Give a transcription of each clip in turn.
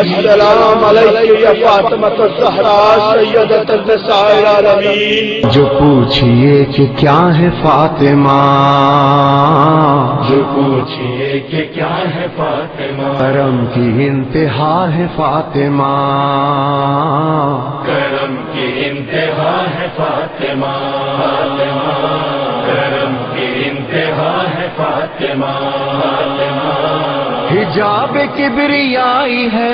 السلام علیکم یا فاطمۃ الزہرا سیدۃ النساء العالمین. جو پوچھئے کہ کیا ہے فاطمہ، جو پوچھئے کہ کیا ہے فاطمہ، کرم کی انتہا ہے فاطمہ، کرم کی انتہا ہے فاطمہ، کرم کی انتہا ہے فاطمہ. حجاب کبریائی ہے.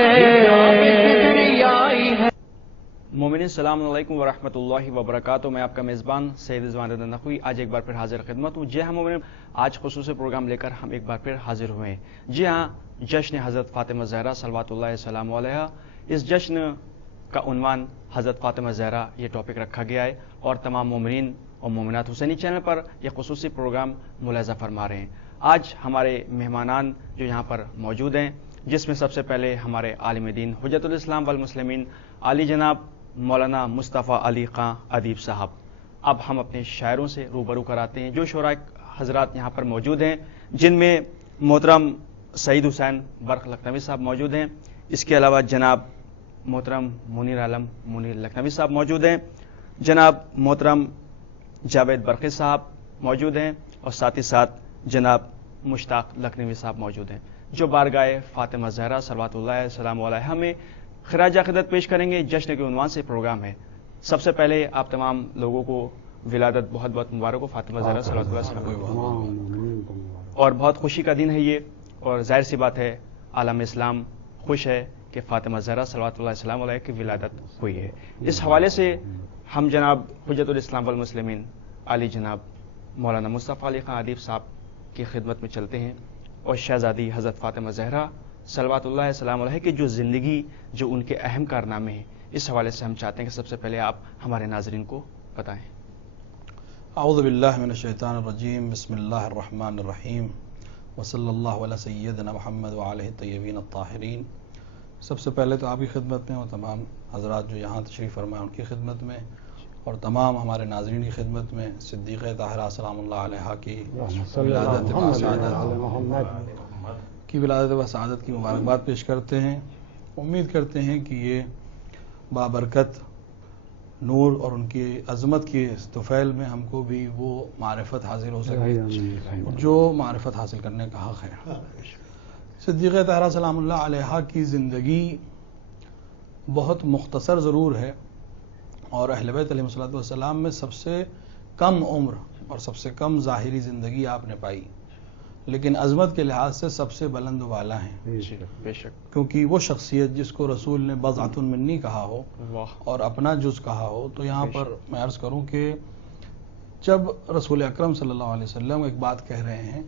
مومنین السلام علیکم ورحمۃ اللہ وبرکاتہ. میں آپ کا میزبان سید رضوان رضا نقوی آج ایک بار پھر حاضر خدمت ہوں. جی ہاں مومنین، آج خصوصی پروگرام لے کر ہم ایک بار پھر حاضر ہوئے ہیں. جی ہاں، جشن حضرت فاطمہ زہرا صلوات اللہ السلام علیہا. اس جشن کا عنوان حضرت فاطمہ زہرا یہ ٹاپک رکھا گیا ہے اور تمام مومنین اور مومنات حسینی چینل پر یہ خصوصی پروگرام ملاحظہ فرما رہے ہیں. آج ہمارے مہمانان جو یہاں پر موجود ہیں، جس میں سب سے پہلے ہمارے عالم دین حجت الاسلام والمسلمین علی جناب مولانا مصطفیٰ علی خان ادیب صاحب. اب ہم اپنے شاعروں سے روبرو کراتے ہیں جو شعراء حضرات یہاں پر موجود ہیں، جن میں محترم سعید حسین برق لکھنوی صاحب موجود ہیں. اس کے علاوہ جناب محترم منیر عالم منیر لکھنوی صاحب موجود ہیں، جناب محترم جاوید برقی صاحب موجود ہیں، اور ساتھ ہی ساتھ جناب مشتاق لکھنوی صاحب موجود ہیں، جو بارگاہ فاطمہ زہرا صلوات اللہ السلام علیہا میں خراج عقیدت پیش کریں گے. جشن کے عنوان سے پروگرام ہے. سب سے پہلے آپ تمام لوگوں کو ولادت بہت بہت مبارک ہو فاطمہ زہرا صلوات اللہ السلام علیہا. اور بہت خوشی کا دن ہے یہ، اور ظاہر سی بات ہے عالم اسلام خوش ہے کہ فاطمہ زہرا صلوات اللہ السلام علیہا کی ولادت ہوئی ہے. اس حوالے سے ہم جناب حجت الاسلام والمسلمین علی جناب مولانا مصطفیٰ علی خان ادیب صاحب کی خدمت میں چلتے ہیں، اور شہزادی حضرت فاطمہ زہرا صلوات اللہ السلام علیہ کی جو زندگی، جو ان کے اہم کارنامے ہیں، اس حوالے سے ہم چاہتے ہیں کہ سب سے پہلے آپ ہمارے ناظرین کو بتائیں. اعوذ باللہ من الشیطان الرجیم، بسم اللہ الرحمن الرحیم، وصلی اللہ علی سیدنا محمد وآلہ الطیبین الطاہرین. سب سے پہلے تو آپ کی خدمت میں اور تمام حضرات جو یہاں تشریف فرمائے ان کی خدمت میں، اور تمام ہمارے ناظرین کی خدمت میں صدیقہ طاہرہ سلام اللہ علیہا کی ولادت و سعادت کی مبارکباد پیش کرتے ہیں. امید کرتے ہیں کہ یہ بابرکت نور اور ان کی عظمت کی طفیل میں ہم کو بھی وہ معرفت حاصل ہو سکے جو معرفت حاصل کرنے کا حق ہے. صدیقہ طاہرہ سلام اللہ علیہا کی زندگی بہت مختصر ضرور ہے، اور اہل بیت علیہ الصلوۃ والسلام میں سب سے کم عمر اور سب سے کم ظاہری زندگی آپ نے پائی، لیکن عظمت کے لحاظ سے سب سے بلند و بالا ہیں. بے شک، کیونکہ وہ شخصیت جس کو رسول نے بضعۃ منی کہا ہو اور اپنا جز کہا ہو، تو یہاں پر میں عرض کروں کہ جب رسول اکرم صلی اللہ علیہ وسلم ایک بات کہہ رہے ہیں،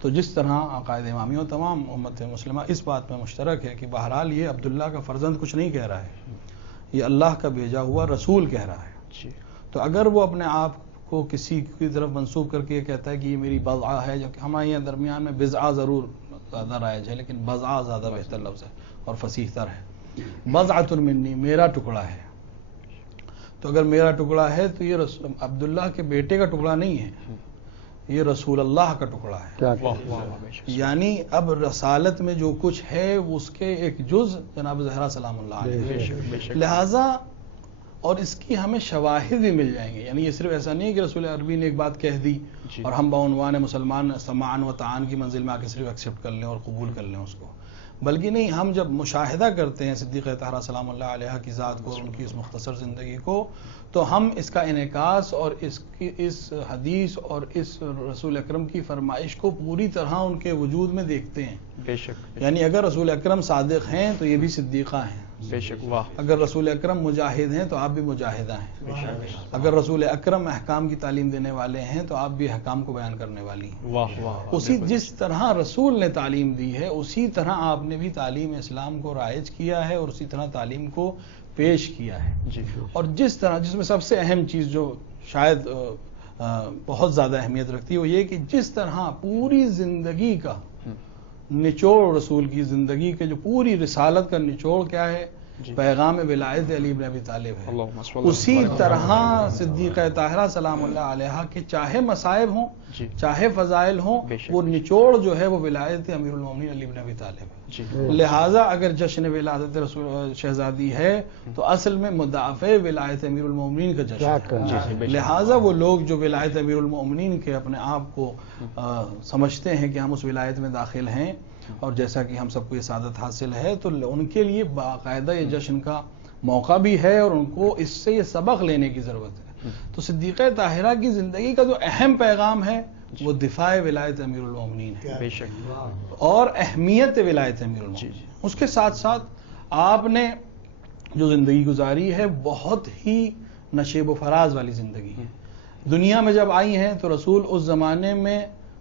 تو جس طرح عقائد امامی و تمام امت مسلمہ اس بات میں مشترک ہے کہ بہرحال یہ عبداللہ کا فرزند کچھ نہیں کہہ رہا ہے، یہ اللہ کا بھیجا ہوا رسول کہہ رہا ہے. تو اگر وہ اپنے آپ کو کسی کی طرف منسوب کر کے یہ کہتا ہے کہ یہ میری بضعہ ہے، جبکہ ہمارے یہاں درمیان میں بضعہ ضرور زیادہ رائج ہے، لیکن بضعہ زیادہ بہتر لفظ ہے اور فصیح تر ہے. بضعۃ منی، میرا ٹکڑا ہے. تو اگر میرا ٹکڑا ہے تو یہ عبداللہ کے بیٹے کا ٹکڑا نہیں ہے، یہ رسول اللہ کا ٹکڑا ہے. یعنی اب رسالت میں جو کچھ ہے اس کے ایک جز جناب زہرا سلام اللہ علیہ. لہذا اور اس کی ہمیں شواہد بھی مل جائیں گے. یعنی یہ صرف ایسا نہیں کہ رسول عربی نے ایک بات کہہ دی اور ہم بعنوان مسلمان سمعن و طاعن کی منزل میں آ کے صرف ایکسیپٹ کر لیں اور قبول کر لیں اس کو، بلکہ نہیں، ہم جب مشاہدہ کرتے ہیں صدیقہ طاہرہ سلام اللہ علیہ کی ذات کو اور ان کی اس مختصر زندگی کو، تو ہم اس کا انعکاس اور اس حدیث اور اس رسول اکرم کی فرمائش کو پوری طرح ان کے وجود میں دیکھتے ہیں. بے شک، یعنی اگر رسول اکرم صادق ہیں تو یہ بھی صدیقہ ہیں. بے شک، واہ. اگر رسول اکرم مجاہد ہیں تو آپ بھی مجاہدہ ہیں. اگر رسول اکرم احکام کی تعلیم دینے والے ہیں تو آپ بھی احکام کو بیان کرنے والی ہیں. واہ واہ. اسی جس طرح رسول نے تعلیم دی ہے اسی طرح آپ نے بھی تعلیم اسلام کو رائج کیا ہے اور اسی طرح تعلیم کو پیش کیا ہے. جی. اور جس طرح، جس میں سب سے اہم چیز جو شاید بہت زیادہ اہمیت رکھتی ہے وہ یہ کہ جس طرح پوری زندگی کا نچوڑ، رسول کی زندگی کے جو پوری رسالت کا نچوڑ کیا ہے پیغام ولایت علی بن ابی طالب ہے. اللہم صل علی اسی طرح صدیقہ طاہرہ سلام اللہ علیہا کے چاہے مصائب ہوں جی. چاہے فضائل ہوں بے شک. وہ نچوڑ جو ہے وہ ولایت امیر المومنین علی بن ابی طالب ہے. جی. لہٰذا اگر جشن ولادت رسول شہزادی ہے تو اصل میں مدافع ولایت امیر المومنین کا جشن ہے. لہٰذا وہ لوگ جو ولایت امیر المومنین کے اپنے آپ کو سمجھتے ہیں کہ ہم اس ولایت میں داخل ہیں اور جیسا کہ ہم سب کو یہ سعادت حاصل ہے تو ان کے لیے باقاعدہ یہ جشن کا موقع بھی ہے اور ان کو اس سے یہ سبق لینے کی ضرورت ہے. تو صدیقہ طاہرہ کی زندگی کا جو اہم پیغام ہے وہ دفاع ولایت امیر المومنین ہے بے شک. اور اہمیت ولایت امیر المومنین. اس کے ساتھ ساتھ آپ نے جو زندگی گزاری ہے بہت ہی نشیب و فراز والی زندگی ہے. دنیا میں جب آئی ہیں تو رسول اس زمانے میں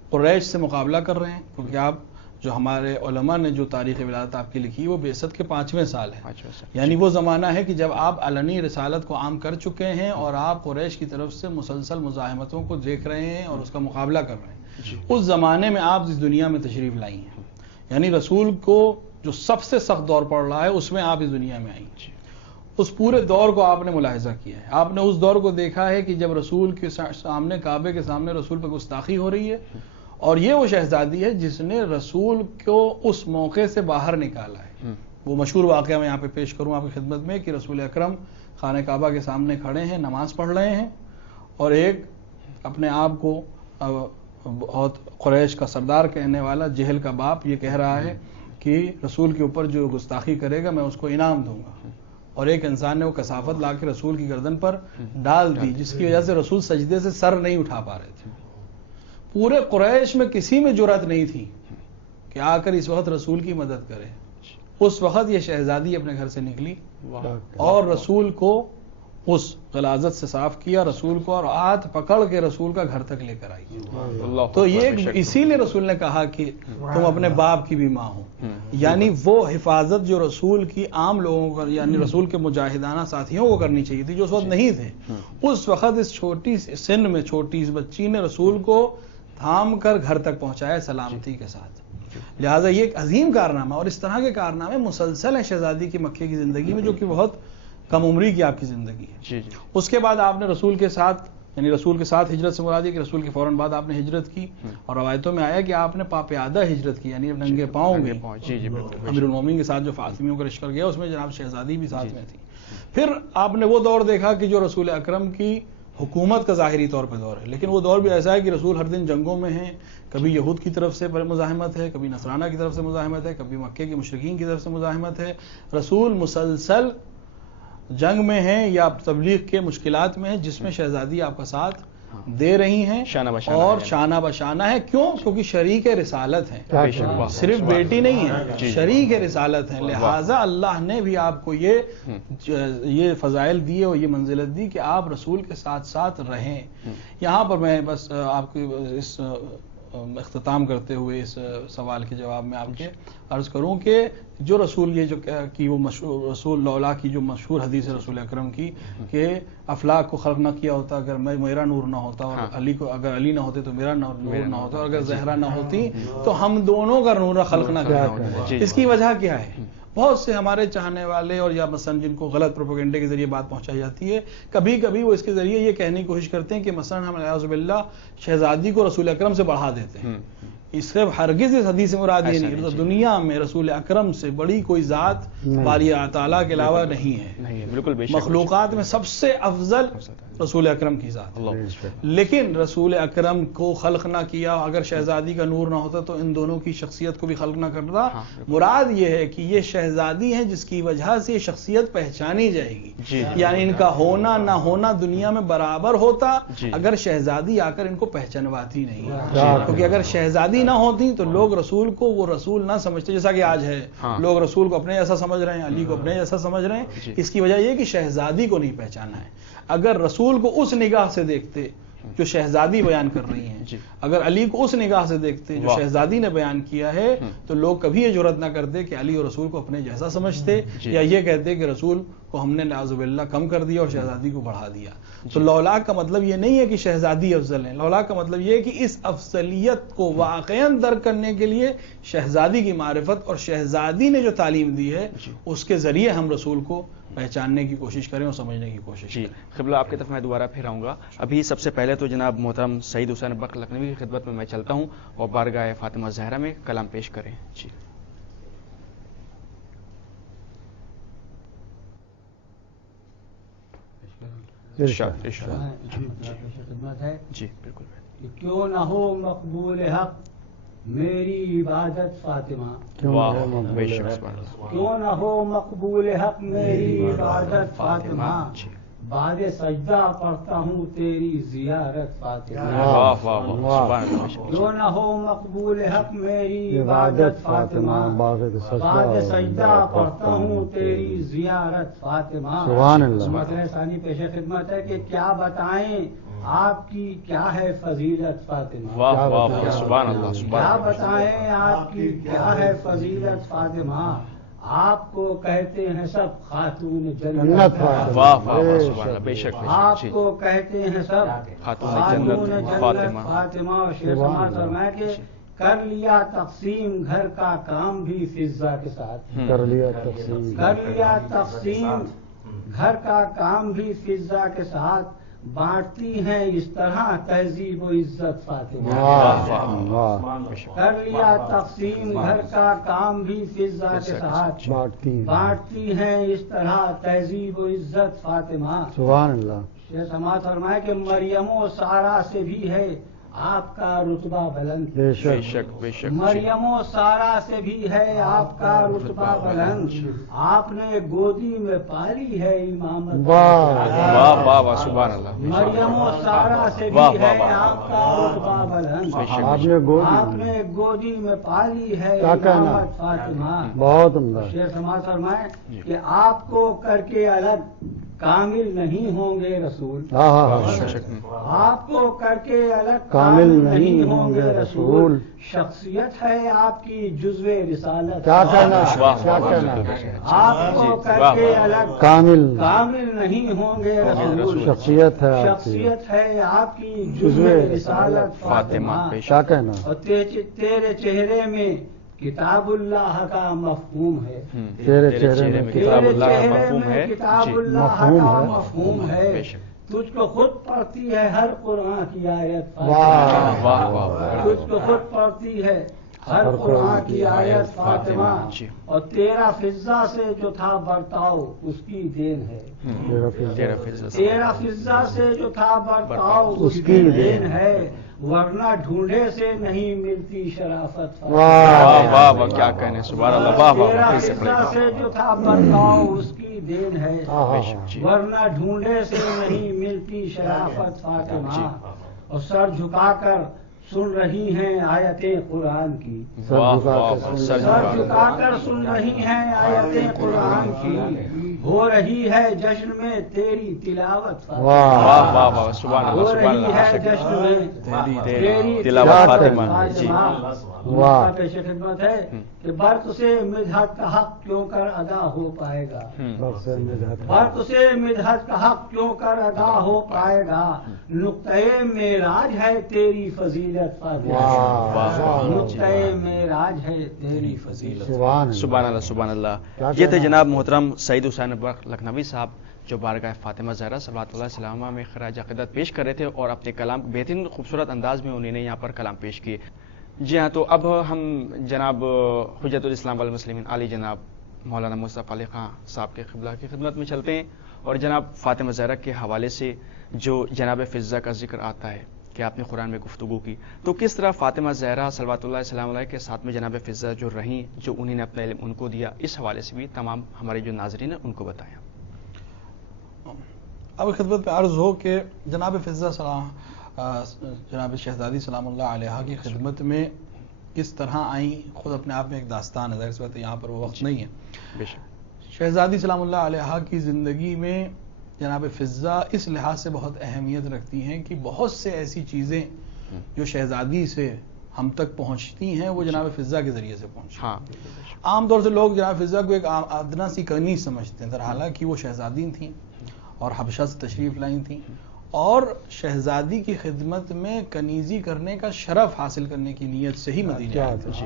قریش سے مقابلہ کر رہے ہیں کیونکہ آپ جو ہمارے علماء نے جو تاریخ ولادت آپ کی لکھی وہ بعثت کے 5ویں سال ہے. یعنی وہ زمانہ ہے کہ جب آپ علنی رسالت کو عام کر چکے ہیں اور آپ قریش کی طرف سے مسلسل مزاحمتوں کو دیکھ رہے ہیں اور اس کا مقابلہ کر رہے ہیں. اس زمانے میں آپ اس دنیا میں تشریف لائی ہیں. یعنی رسول کو جو سب سے سخت دور پڑ رہا ہے اس میں آپ اس دنیا میں آئی ہیں. اس پورے دور کو آپ نے ملاحظہ کیا ہے. آپ نے اس دور کو دیکھا ہے کہ جب رسول کے سامنے کعبے کے سامنے رسول پہ گستاخی ہو رہی ہے اور یہ وہ شہزادی ہے جس نے رسول کو اس موقع سے باہر نکالا ہے. وہ مشہور واقعہ میں یہاں پہ پیش کروں آپ کی خدمت میں کہ رسول اکرم خانہ کعبہ کے سامنے کھڑے ہیں نماز پڑھ رہے ہیں اور ایک اپنے آپ کو بہت قریش کا سردار کہنے والا جہل کا باپ یہ کہہ رہا ہے کہ رسول کے اوپر جو گستاخی کرے گا میں اس کو انعام دوں گا. اور ایک انسان نے وہ کثافت لا کے رسول کی گردن پر ڈال دی جس کی وجہ سے رسول سجدے سے سر نہیں اٹھا پا رہے تھے. پورے قریش میں کسی میں جرأت نہیں تھی کہ آ کر اس وقت رسول کی مدد کرے. اس وقت یہ شہزادی اپنے گھر سے نکلی اور رسول کو اس غلاظت سے صاف کیا رسول کو اور ہاتھ پکڑ کے رسول کا گھر تک لے کر آئی. تو یہ اسی لیے رسول نے کہا کہ تم اپنے باپ کی بھی ماں ہو. یعنی وہ حفاظت جو رسول کی عام لوگوں کو یعنی رسول کے مجاہدانہ ساتھیوں کو کرنی چاہیے تھی جو اس وقت نہیں تھے. اس وقت اس چھوٹی سن میں چھوٹی اس بچی نے رسول کو تھام کر گھر تک پہنچایا سلامتی کے ساتھ. لہٰذا یہ ایک عظیم کارنامہ اور اس طرح کے کارنامے مسلسل ہیں شہزادی کی مکے کی زندگی میں جو کہ بہت کم عمری کی آپ کی زندگی ہے. اس کے بعد آپ نے رسول کے ساتھ یعنی رسول کے ساتھ ہجرت سے مراد ہے کہ رسول کے فوراً بعد آپ نے ہجرت کی اور روایتوں میں آیا کہ آپ نے پاپیادہ ہجرت کی یعنی ننگے پاؤں گئے. امیر المومنین کے ساتھ جو فاطمیوں کا لشکر گیا اس میں جناب شہزادی بھی ساتھ میں تھی. پھر آپ نے وہ دور دیکھا کہ جو رسول اکرم کی حکومت کا ظاہری طور پہ دور ہے لیکن وہ دور بھی ایسا ہے کہ رسول ہر دن جنگوں میں ہیں. کبھی یہود کی طرف سے مزاحمت ہے کبھی نصرانہ کی طرف سے مزاحمت ہے کبھی مکے کے مشرکین کی طرف سے مزاحمت ہے. رسول مسلسل جنگ میں ہیں یا تبلیغ کے مشکلات میں ہیں جس میں شہزادی آپ کا ساتھ دے رہی ہیں اور شانہ بشانہ ہے. کیوں؟ کیونکہ شریک رسالت ہیں صرف بیٹی نہیں ہے شریک رسالت ہیں. لہٰذا اللہ نے بھی آپ کو یہ فضائل دیے اور یہ منزلت دی کہ آپ رسول کے ساتھ ساتھ رہیں. یہاں پر میں بس آپ کی اس اختتام کرتے ہوئے اس سوال کے جواب میں آپ کے عرض کروں کہ جو رسول یہ جو کی وہ مشہور رسول لولا کی جو مشہور حدیث ہے رسول اکرم کی کہ افلاک کو خلق نہ کیا ہوتا اگر میرا نور نہ ہوتا اور علی کو اگر علی نہ ہوتے تو میرا نور نہ ہوتا اور اگر زہرا نہ ہوتی تو ہم دونوں کا نور خلق نہ کیا ہوتا. اس کی وجہ کیا ہے؟ بہت سے ہمارے چاہنے والے اور یا مثلا جن کو غلط پروپیگنڈے کے ذریعے بات پہنچائی جاتی ہے کبھی کبھی وہ اس کے ذریعے یہ کہنے کی کوشش کرتے ہیں کہ مثلا ہم اعوذ باللہ شہزادی کو رسول اکرم سے بڑھا دیتے ہیں. اس سے ہرگز اس حدیث سے مراد یہ نہیں. دنیا میں رسول اکرم سے بڑی کوئی ذات باری تعالیٰ کے علاوہ نہیں ہے. بالکل مخلوقات میں سب سے افضل رسول اکرم کی ذات. لیکن رسول اکرم کو خلق نہ کیا اگر شہزادی کا نور نہ ہوتا تو ان دونوں کی شخصیت کو بھی خلق نہ کرتا. مراد یہ ہے کہ یہ شہزادی ہیں جس کی وجہ سے یہ شخصیت پہچانی جائے گی. یعنی ان کا ہونا نہ ہونا دنیا میں برابر ہوتا اگر شہزادی آ کر ان کو پہچانواتی نہیں. کیونکہ اگر شہزادی نہ ہوتی تو لوگ رسول کو وہ رسول نہ سمجھتے جیسا کہ آج ہے. لوگ رسول کو اپنے جیسا سمجھ رہے ہیں علی کو اپنے جیسا سمجھ رہے ہیں. اس کی وجہ یہ کہ شہزادی کو نہیں پہچانا ہے. اگر رسول کو اس نگاہ سے دیکھتے جو شہزادی بیان کر رہی ہیں. اگر علی کو اس نگاہ سے دیکھتے جو شہزادی نے بیان کیا ہے تو لوگ کبھی یہ جرأت نہ کرتے کہ علی اور رسول کو اپنے جیسا سمجھتے یا یہ کہتے کہ رسول کو ہم نے نعوذ باللہ کم کر دیا اور شہزادی کو بڑھا دیا. تو لولاک کا مطلب یہ نہیں ہے کہ شہزادی افضل ہے. لولاک کا مطلب یہ ہے کہ اس افضلیت کو واقعاً درک کرنے کے لیے شہزادی کی معرفت اور شہزادی نے جو تعلیم دی ہے اس کے ذریعے ہم رسول کو پہچاننے کی کوشش کریں اور سمجھنے کی کوشش کریں. قبلہ آپ کی طرف میں دوبارہ پھر آؤں گا. ابھی سب سے پہلے تو جناب محترم سعید حسین بخت لکھنوی کی خدمت میں چلتا ہوں اور بارگاہ فاطمہ زہرا میں کلام پیش کریں. جی خدمت ہے. جی بالکل. کیوں نہ ہو مقبول حق میری عبادت فاطمہ, کیوں نہ ہو مقبول حق میری عبادت فاطمہ, بعد سجدہ پڑھتا ہوں تیری زیارت فاطمہ. کیوں نہ ہو مقبول حق میری عبادت فاطمہ, بعد سجدہ پڑھتا ہوں تیری زیارت فاطمہ. مسئلہ ثانی پیش خدمت ہے کہ کیا بتائیں آپ کی کیا ہے فضیلت فاطمہ. کیا بتائیں آپ کی کیا ہے فضیلت فاطمہ. آپ کو کہتے ہیں سب خاتون جنت, آپ کو کہتے ہیں سب خاتون جنت فاطمہ. شیخ سماعت فرمایا کہ کر لیا تقسیم گھر کا کام بھی فضا کے ساتھ, کر لیا تقسیم گھر کا کام بھی فضا کے ساتھ, بانٹتی ہیں اس طرح تہذیب و عزت فاطمہ. کر لیا تقسیم گھر کا کام بھی فضا کے ساتھ, بانٹتی ہیں اس طرح تہذیب و عزت فاطمہ. سبحان اللہ. شیخ سماعت فرمائے کہ مریم و سارا سے بھی ہے آپ کا رتبہ بلند. بے شک. مریم و سارا سے بھی ہے آپ کا رتبہ بلند, آپ نے گودی میں پالی ہے امامت. سبحان اللہ. مریم و سارا سے بھی ہے آپ کا رتبہ بلند, آپ نے گودی میں پالی ہے امامت فاطمہ. بہت عمدہ. شیخ سماعت فرمائے کہ آپ کو کر کے الگ کامل نہیں ہوں گے رسول, آپ کو کر کے الگ کامل نہیں ہوں گے رسول. شخصیت ہے آپ کی جزو رسالت, آپ کو کر کے الگ کامل نہیں ہوں گے رسول. شخصیت ہے آپ کی جزو رسالت فاطمہ. اور تیرے چہرے میں کتاب اللہ کا مفہوم ہے, تیرے چہرے میں کتاب اللہ کا مفہوم ہے, کتاب اللہ کا مفہوم ہے. تجھ کو خود پڑھتی ہے ہر قرآن کی آیت فاطمہ, تجھ کو خود پڑھتی ہے ہر قرآن کی آیت فاطمہ. اور تیرا فضا سے جو تھا برتاؤ اس کی دین ہے, تیرا فضا سے جو تھا برتاؤ اس کی دین ہے, ورنہ ڈھونڈے سے نہیں ملتی شرافت. کیا کہنے. سبحان اللہ. تیرا فضا سے جو تھا برتاؤ اس کی دین ہے, ورنہ ڈھونڈے سے نہیں ملتی شرافت فاطمہ. اور سر جھکا کر سن رہی ہیں آیتیں قرآن کی, سر جھکا کر سن رہی ہیں آیتیں قرآن کی, ہو رہی ہے جشن میں تیری تلاوت. ہو رہی ہے جشن میں تیری تلاوت فاطمہ. پیش خدمت ہے کہ برت سے مدحت کا حق کیوں کر ادا ہو پائے گا, برت سے مدحت کا حق کیوں کر ادا ہو پائے گا. نقطۂ معراج ہے تیری فضیلت فاطمہ, نقطۂ معراج ہے تیری فضیلت. سبحان اللہ. سبحان اللہ. یہ تھے جناب محترم سعید حسین بخت لکھنوی صاحب جو بارگاہ فاطمہ زہرا صلوات اللہ علیہا میں خراج عقیدت پیش کر رہے تھے اور اپنے کلام بہترین خوبصورت انداز میں انہوں نے یہاں پر کلام پیش کیے. جی ہاں, تو اب ہم جناب حجت الاسلام والمسلمین علی جناب مولانا مصطفیٰ علی خان صاحب کے قبلہ کی خدمت میں چلتے ہیں اور جناب فاطمہ زہرا کے حوالے سے جو جناب فضہ کا ذکر آتا ہے کہ آپ نے قرآن میں گفتگو کی, تو کس طرح فاطمہ زہرا صلوات اللہ علیہ کے ساتھ میں جناب فضہ جو رہیں, جو انہیں نے اپنا علم ان کو دیا, اس حوالے سے بھی تمام ہمارے جو ناظرین ہیں ان کو بتائیں. اب خدمت میں عرض ہو کہ جناب فضہ جناب شہزادی سلام اللہ علیہ کی خدمت میں کس طرح آئیں, خود اپنے آپ میں ایک داستان ہے. ظاہر سی بات ہے یہاں پر وہ وقت نہیں ہے. شہزادی سلام اللہ علیہ کی زندگی میں جناب فضہ اس لحاظ سے بہت اہمیت رکھتی ہیں کہ بہت سے ایسی چیزیں جو شہزادی سے ہم تک پہنچتی ہیں وہ جناب فضہ کے ذریعے سے پہنچتی ہیں. عام طور سے لوگ جناب فضہ کو ایک ادنا سی کنیز سمجھتے ہیں، در حالانکہ وہ شہزادی تھیں اور حبشہ سے تشریف لائی تھیں، اور شہزادی کی خدمت میں کنیزی کرنے کا شرف حاصل کرنے کی نیت سے ہی مدینہ آئے تھے.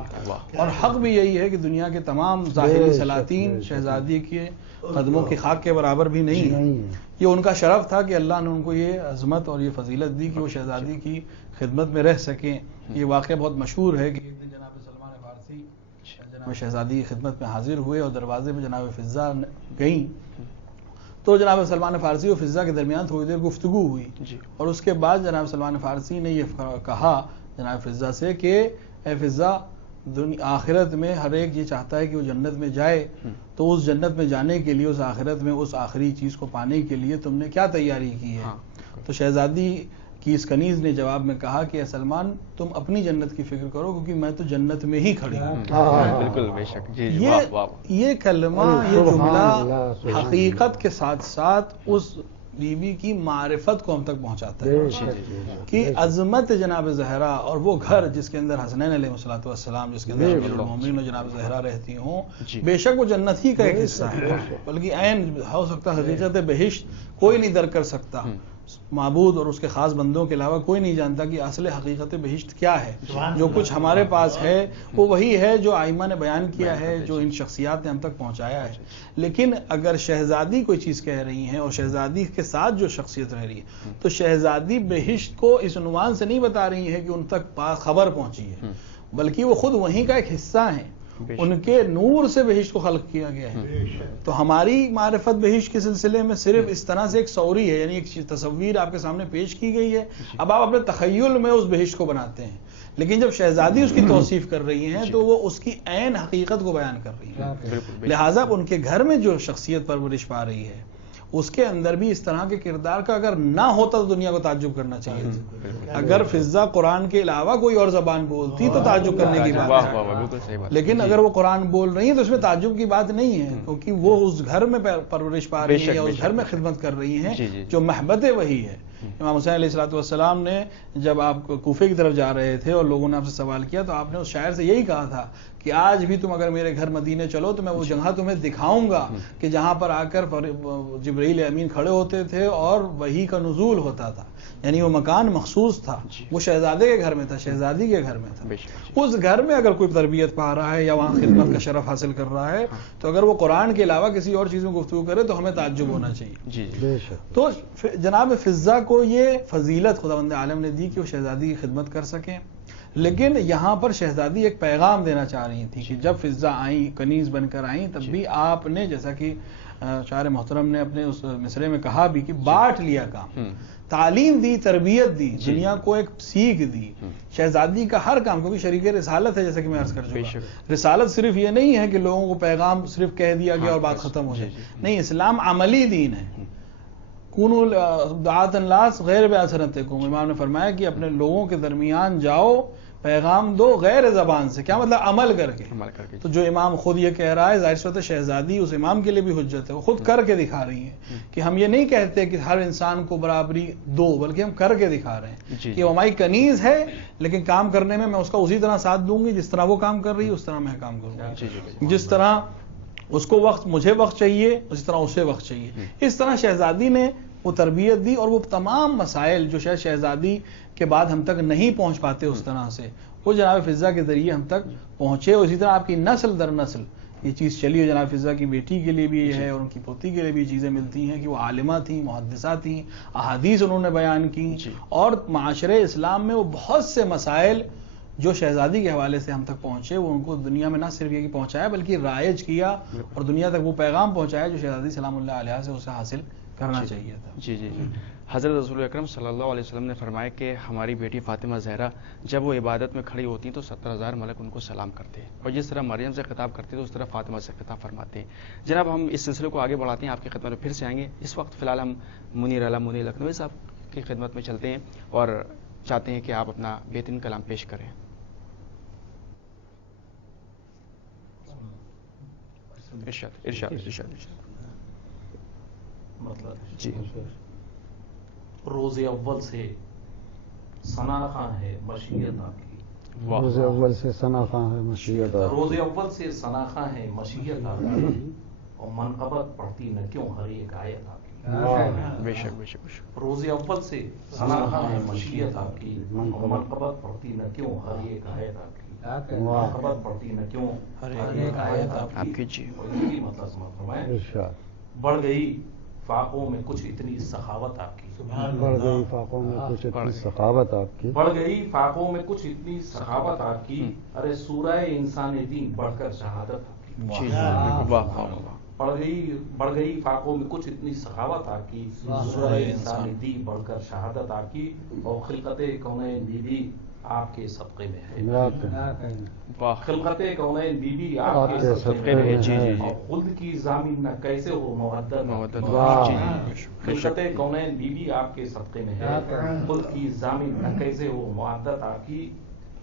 اور حق بھی یہی ہے کہ دنیا کے تمام ظاہری سلاطین شہزادی کے قدموں کی خاک کے برابر بھی نہیں ہیں. یہ ان کا شرف تھا کہ اللہ نے ان کو یہ عظمت اور یہ فضیلت دی کہ وہ شہزادی کی خدمت میں رہ سکیں. یہ واقعہ بہت مشہور ہے کہ ایک دن جناب سلمان فارسی جناب شہزادی کی خدمت میں حاضر ہوئے اور دروازے میں جناب فضہ گئیں، تو جناب سلمان فارسی اور فضہ کے درمیان تھوڑی دیر گفتگو ہوئی، اور اس کے بعد جناب سلمان فارسی نے یہ کہا جناب فضہ سے کہ اے فضہ، آخرت میں ہر ایک یہ چاہتا ہے کہ وہ جنت میں جائے، تو اس جنت میں جانے کے لیے، اس آخرت میں اس آخری چیز کو پانے کے لیے تم نے کیا تیاری کی ہے؟ تو شہزادی کی اس کنیز نے جواب میں کہا کہ اے سلمان، تم اپنی جنت کی فکر کرو کیونکہ میں تو جنت میں ہی کھڑی ہوں. بالکل بے شک. یہ کلمہ، یہ جملہ حقیقت کے ساتھ ساتھ اس بی بی کی معرفت کو ہم تک پہنچاتا ہے کہ عظمت جناب زہرا اور وہ گھر جس کے اندر حسنین علیہ الصلوۃ والسلام، جس کے اندر امیر المومنین اور جناب زہرا رہتی ہوں، بے شک وہ جنت ہی کا ایک حصہ ہے، بلکہ عین ہو سکتا حقیقت بہشت کوئی نہیں در کر سکتا. معبود اور اس کے خاص بندوں کے علاوہ کوئی نہیں جانتا کہ اصل حقیقت بہشت کیا ہے. جو کچھ ہمارے پاس ہے وہ وہی ہے جو ائمہ نے بیان کیا ہے، جو ان شخصیات نے ہم تک پہنچایا ہے. لیکن اگر شہزادی کوئی چیز کہہ رہی ہیں اور شہزادی کے ساتھ جو شخصیت رہ رہی ہے، تو شہزادی بہشت کو اس عنوان سے نہیں بتا رہی ہے کہ ان تک خبر پہنچی ہے، بلکہ وہ خود وہیں کا ایک حصہ ہیں. ان کے نور سے بہشت کو خلق کیا گیا ہے. تو ہماری معرفت بہشت کے سلسلے میں صرف اس طرح سے ایک سوری ہے، یعنی ایک تصویر آپ کے سامنے پیش کی گئی ہے، اب آپ اپنے تخیل میں اس بہشت کو بناتے ہیں. لیکن جب شہزادی اس کی توصیف کر رہی ہیں تو وہ اس کی عین حقیقت کو بیان کر رہی ہیں. لہٰذا ان کے گھر میں جو شخصیت پرورش پا رہی ہے اس کے اندر بھی اس طرح کے کردار کا اگر نہ ہوتا تو دنیا کو تعجب کرنا چاہیے تھا. اگر فضہ قرآن کے علاوہ کوئی اور زبان بولتی تو تعجب کرنے کی بات ہے، لیکن اگر وہ قرآن بول رہی ہیں تو اس میں تعجب کی بات نہیں ہے، کیونکہ وہ اس گھر میں پرورش پا رہی ہیں یا اس گھر میں خدمت کر رہی ہیں جو محبت وہی ہے. امام حسین علیہ الصلوۃ والسلام نے جب آپ کوفے کی طرف جا رہے تھے اور لوگوں نے آپ سے سوال کیا تو آپ نے اس شاعر سے یہی کہا تھا کہ آج بھی تم اگر میرے گھر مدینے چلو تو میں وہ جگہ تمہیں دکھاؤں گا کہ جہاں پر آ کر جبرائیل امین کھڑے ہوتے تھے اور وحی کا نزول ہوتا تھا. یعنی وہ مکان مخصوص تھا، وہ شہزادے کے گھر میں تھا، شہزادی کے گھر میں تھا. اس گھر میں اگر کوئی تربیت پا رہا ہے یا وہاں خدمت کا شرف حاصل کر رہا ہے تو اگر وہ قرآن کے علاوہ کسی اور چیز میں گفتگو کرے تو ہمیں تعجب ہونا چاہیے. تو جناب فضہ کو یہ فضیلت خداوند عالم نے دی کہ وہ شہزادی کی خدمت کر سکیں. لیکن یہاں پر شہزادی ایک پیغام دینا چاہ رہی تھی کہ جب فضہ آئیں، کنیز بن کر آئیں، تب بھی آپ نے جیسا کہ شاعر محترم نے اپنے اس مصرے میں کہا بھی کہ بانٹ لیا کام، تعلیم دی، تربیت دی، دنیا کو ایک سیکھ دی. شہزادی کا ہر کام، کیونکہ شریک رسالت ہے جیسا کہ میں عرض کر چکا، رسالت صرف یہ نہیں ہے کہ لوگوں کو پیغام صرف کہہ دیا گیا اور بات ختم ہو جائے. نہیں، اسلام عملی دین ہے. کونوا دعاۃ الناس غیر بألسنتکم، امام نے فرمایا کہ اپنے لوگوں کے درمیان جاؤ، پیغام دو غیر زبان سے. کیا مطلب؟ عمل کر کے. تو جو امام خود یہ کہہ رہا ہے، ظاہر سی بات ہے شہزادی اس امام کے لیے بھی حجت ہے، وہ خود کر کے دکھا رہی ہیں کہ ہم یہ نہیں کہتے کہ ہر انسان کو برابری دو، بلکہ ہم کر کے دکھا رہے ہیں کہ وہ ہماری کنیز ہے، لیکن کام کرنے میں اس کا اسی طرح ساتھ دوں گی جس طرح وہ کام کر رہی ہے، اس طرح میں کام کروں گا. جس طرح اس کو وقت، مجھے وقت چاہیے، اسی طرح اسے وقت چاہیے. اس طرح شہزادی نے وہ تربیت دی، اور وہ تمام مسائل جو شاید شہزادی کے بعد ہم تک نہیں پہنچ پاتے اس طرح سے، وہ جناب فضہ کے ذریعے ہم تک پہنچے. اور اسی طرح آپ کی نسل در نسل یہ چیز چلی ہے. جناب فضہ کی بیٹی کے لیے بھی یہ ہے اور ان کی پوتی کے لیے بھی یہ چیزیں ملتی ہیں کہ وہ عالمہ تھیں، محدثہ تھیں، احادیث انہوں نے بیان کی. اور معاشرے اسلام میں وہ بہت سے مسائل جو شہزادی کے حوالے سے ہم تک پہنچے، وہ ان کو دنیا میں نہ صرف یہ کہ پہنچایا بلکہ رائج کیا اور دنیا تک وہ پیغام پہنچایا جو شہزادی سلام اللہ علیہ سے اسے حاصل کرنا چاہیے تھا. جی. حضرت رسول اکرم صلی اللہ علیہ وسلم نے فرمایا کہ ہماری بیٹی فاطمہ زہرا جب وہ عبادت میں کھڑی ہوتی ہیں تو 70,000 ملک ان کو سلام کرتے ہیں، اور جس طرح مریم سے خطاب کرتے ہیں تو اس طرح فاطمہ سے خطاب فرماتے ہیں. جناب ہم اس سلسلے کو آگے بڑھاتے ہیں، آپ کی خدمت میں پھر سے آئیں گے. اس وقت فی الحال ہم منیر اعلیٰ منیر لکھنوی صاحب کی خدمت میں چلتے ہیں اور چاہتے ہیں کہ آپ اپنا بہترین کلام پیش کریں. ارشاد. مطلب جی روز اول سے سناخواں ہے مشیت آپ کی، روز اول سے سناخواں ہے مشیت آپ روز اول سے سناخواں ہے مشیت آپ کی، اور منقبت پڑھتی نہ کیوں ہر ایک آیت آپ کی، بے شک بے شک بے شک روز اول سے سناخواں ہے مشیت آپ کی، اور منقبت پڑھتی نہ کیوں ہر ایک آیت آپ کی، منقبت پڑھتی نہ کیوں ہر ایک آیت آپ کی، جی اور یہ بھی مطلب سمجھ فرمائیں، ارشاد بڑھ گئی فاقوں میں کچھ اتنی سخاوت آپ کی، بڑھ گئی فاقوں میں کچھ اتنی سخاوت آپ کی، بڑھ گئی فاقوں میں کچھ اتنی سخاوت آپ کی، ارے سورہ انسان دین بڑھ کر شہادت آپ کی، جی جی بالکل، واہ واہ واہ، بڑھ گئی فاقوں میں کچھ اتنی سخاوت آپ کی، سورہ انسان دی بڑھ کر شہادت آپ کی، اور خلقت کونین بی بی آپ کے صدقے میں ہے، واہ خلقت کونین بی بی آپ کے صدقے میں ہے، جی جی، اور خلد کی زمین نہ کیسے ہو مودت، واہ جی بے شک بے خلقت شک، کونین بی بی آپ کے صدقے میں ہے، خلد کی زمین نہ کیسے ہو مودت آپ کی،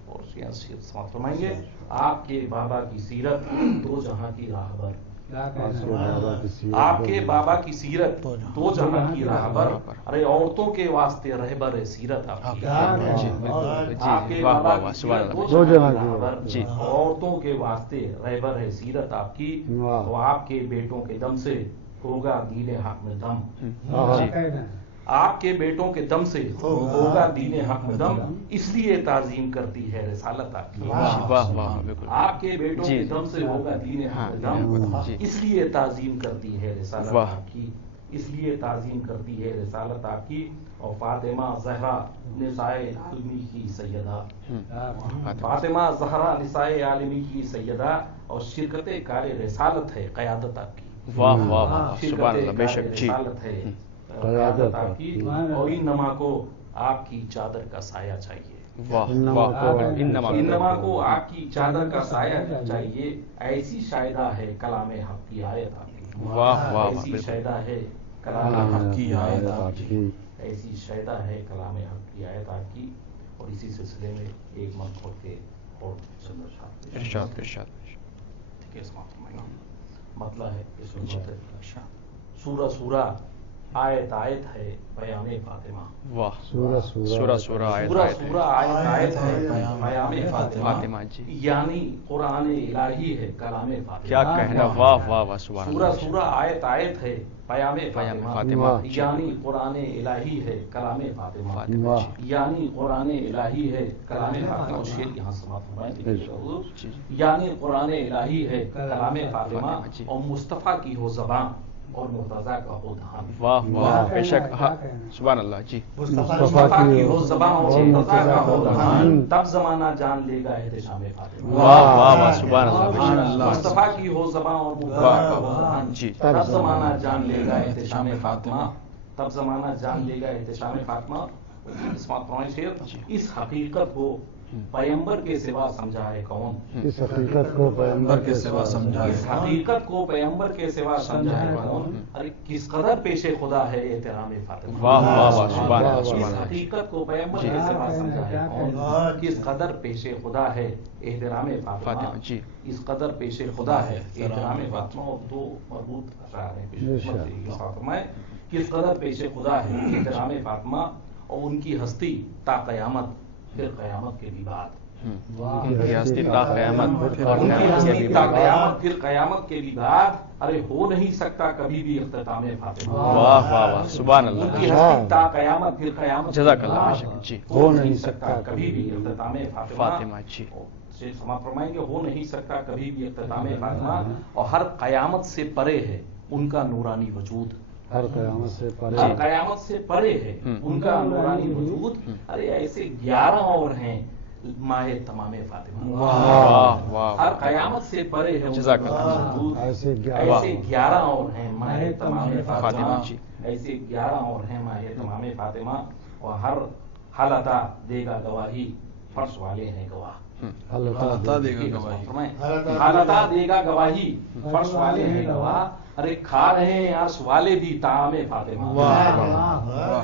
اور سماعت فرمائیں گے آپ کے بابا کی سیرت دو جہاں کی راہبر، آپ کے بابا کی سیرت دو جہاں کی راہبر، ارے عورتوں کے واسطے رہبر سیرت آپ کی، آپ کے بابا کی سیرت دو جہاں کی راہبر، جی، عورتوں کے واسطے رہبر ہے سیرت آپ کی، تو آپ کے بیٹوں کے دم سے ہوگا دین حق میں دم، آپ کے بیٹوں کے دم سے ہوگا دین حق میں دم، اس لیے تعظیم کرتی ہے رسالت آپ کی، واہ واہ بالکل، آپ کے بیٹوں کے دم سے ہوگا دین حق میں دم، اس لیے تعظیم کرتی ہے رسالت آپ کی، اس لیے تعظیم کرتی ہے رسالت آپ کی، اور فاطمہ زہرا نسائے عالمی کی سیدہ، فاطمہ زہرا نسائے عالمی کی سیدہ، اور شرکت کار رسالت ہے قیادت آپ کی، واہ واہ واہ، سبحان اللہ، بے شک جی، رسالت ہے قیادت آپ کی، اور انما کو آپ کی چادر کا سایہ چاہیے، واہ واہ، انما کو آپ کی چادر کا سایہ چاہیے، ایسی شائدہ ہے کلام حق کی آیت آپ کی، واہ واہ، ایسی شائدہ ہے کلام حق کی آیت آپ کی، ایسی شائدہ ہے کلام حق کی آیت آپ کی، اور اسی سلسلے میں ایک من کھول کے اور ارشاد ارشاد، ٹھیک ہے، سماعت فرمائیں گے، مطلب ہے اس میں سورہ سورہ آیت آیت ہے پیام فاطمہ، واہ، سورہ سورہ سورہ آیت سورہ آیت سورہ آیت آیت ہے پیام فاطمہ، فاطمہ جی، یعنی قرآن الہی ہے کلام فاطمہ، کیا کہنا، واہ واہ واہ، سبحان سورہ اللہ، سورہ آیت آیت ہے پیام فاطمہ، یعنی قرآن الہی ہے کلام فاطمہ، فاطمہ یعنی قرآن الہی ہے کلام فاطمہ، اور شعر یہاں سماعت فرمائیں، یعنی قرآن الہی ہے کلام فاطمہ، اور مصطفیٰ کی ہو زبان اور مرتضیٰ کا ہو دہان، واہ واہ، بے شک، سبحان اللہ جی، مصطفیٰ کی ہو زبان اور مرتضیٰ کا ہو دہان، تب زمانہ جان لے گا احتشام فاطمہ، واہ واہ واہ، سبحان اللہ، بے شک، مصطفیٰ کی ہو زبان اور مرتضیٰ کا ہو دہان، جی، تب زمانہ جان لے گا احتشام فاطمہ، تب زمانہ جان لے گا احتشام فاطمہ، سماعت فرمائیں شعر، اس حقیقت کو پیغمبر کے سوا سمجھا ہے کون، اس حقیقت کو پیغمبر کے سوا سمجھا اس حقیقت کو پیغمبر کے سوا سمجھا ہے کون، ارے کس قدر پیش خدا ہے احترام فاطمہ، واہ واہ واہ، سبحان اللہ، اس سبحان اللہ، حقیقت کو پیغمبر کے سوا سمجھا ہے کون، کس قدر پیش خدا ہے احترام فاطمہ، فاطمہ جی، اس قدر پیش خدا ہے احترام فاطمہ، اور دو مربوط اشعار ہیں، کس قدر پیش خدا ہے احترام فاطمہ، اور ان کی ہستی تا قیامت پھر قیامت کے بھی بعد، کی ہستی تا قیامت، اور ان کی ہستی تا قیامت پھر قیامت کے بھی بعد، ارے ہو نہیں سکتا کبھی بھی اختتام فاطمہ، واہ واہ واہ، سبحان ان اللہ، کی ہستی تا قیامت پھر قیامت کے جزاک بھی اللہ، بے بعد، شک جی، ہو نہیں سکتا کبھی بھی اختتام فاطمہ جی، سے سماعت فرمائیں گے، ہو نہیں سکتا کبھی بھی اختتام فاطمہ، اور ہر قیامت سے پرے ہے ان کا نورانی وجود، ہر قیامت سے پرے، ہر قیامت سے پرے ہے ان کا نورانی وجود، ارے ایسے 11 اور ہیں ماہ تمام فاطمہ، واہ واہ، ہر قیامت سے پرے ہے ان کا جزاک اللہ، نورانی وجود، ایسے ایسے 11 اور ہیں ماہ تمام فاطمہ فاطمہ، جی، ایسے 11 اور ہیں ماہ تمام فاطمہ، اور ہر حال عطا دے گا گواہی، فرش والے ہیں گواہ، اللہ دے گا گواہی، حالتا دے گا گواہی، فرش والے ہیں گواہ، ارے کھا رہے ہیں عرش والے بھی طعام فاطمہ،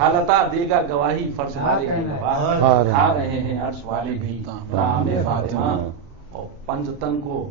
حالتا دے گا گواہی، فرش والے ہیں گواہ، کھا رہے ہیں عرش والے بھی طعام فاطمہ، اور پنج تن کو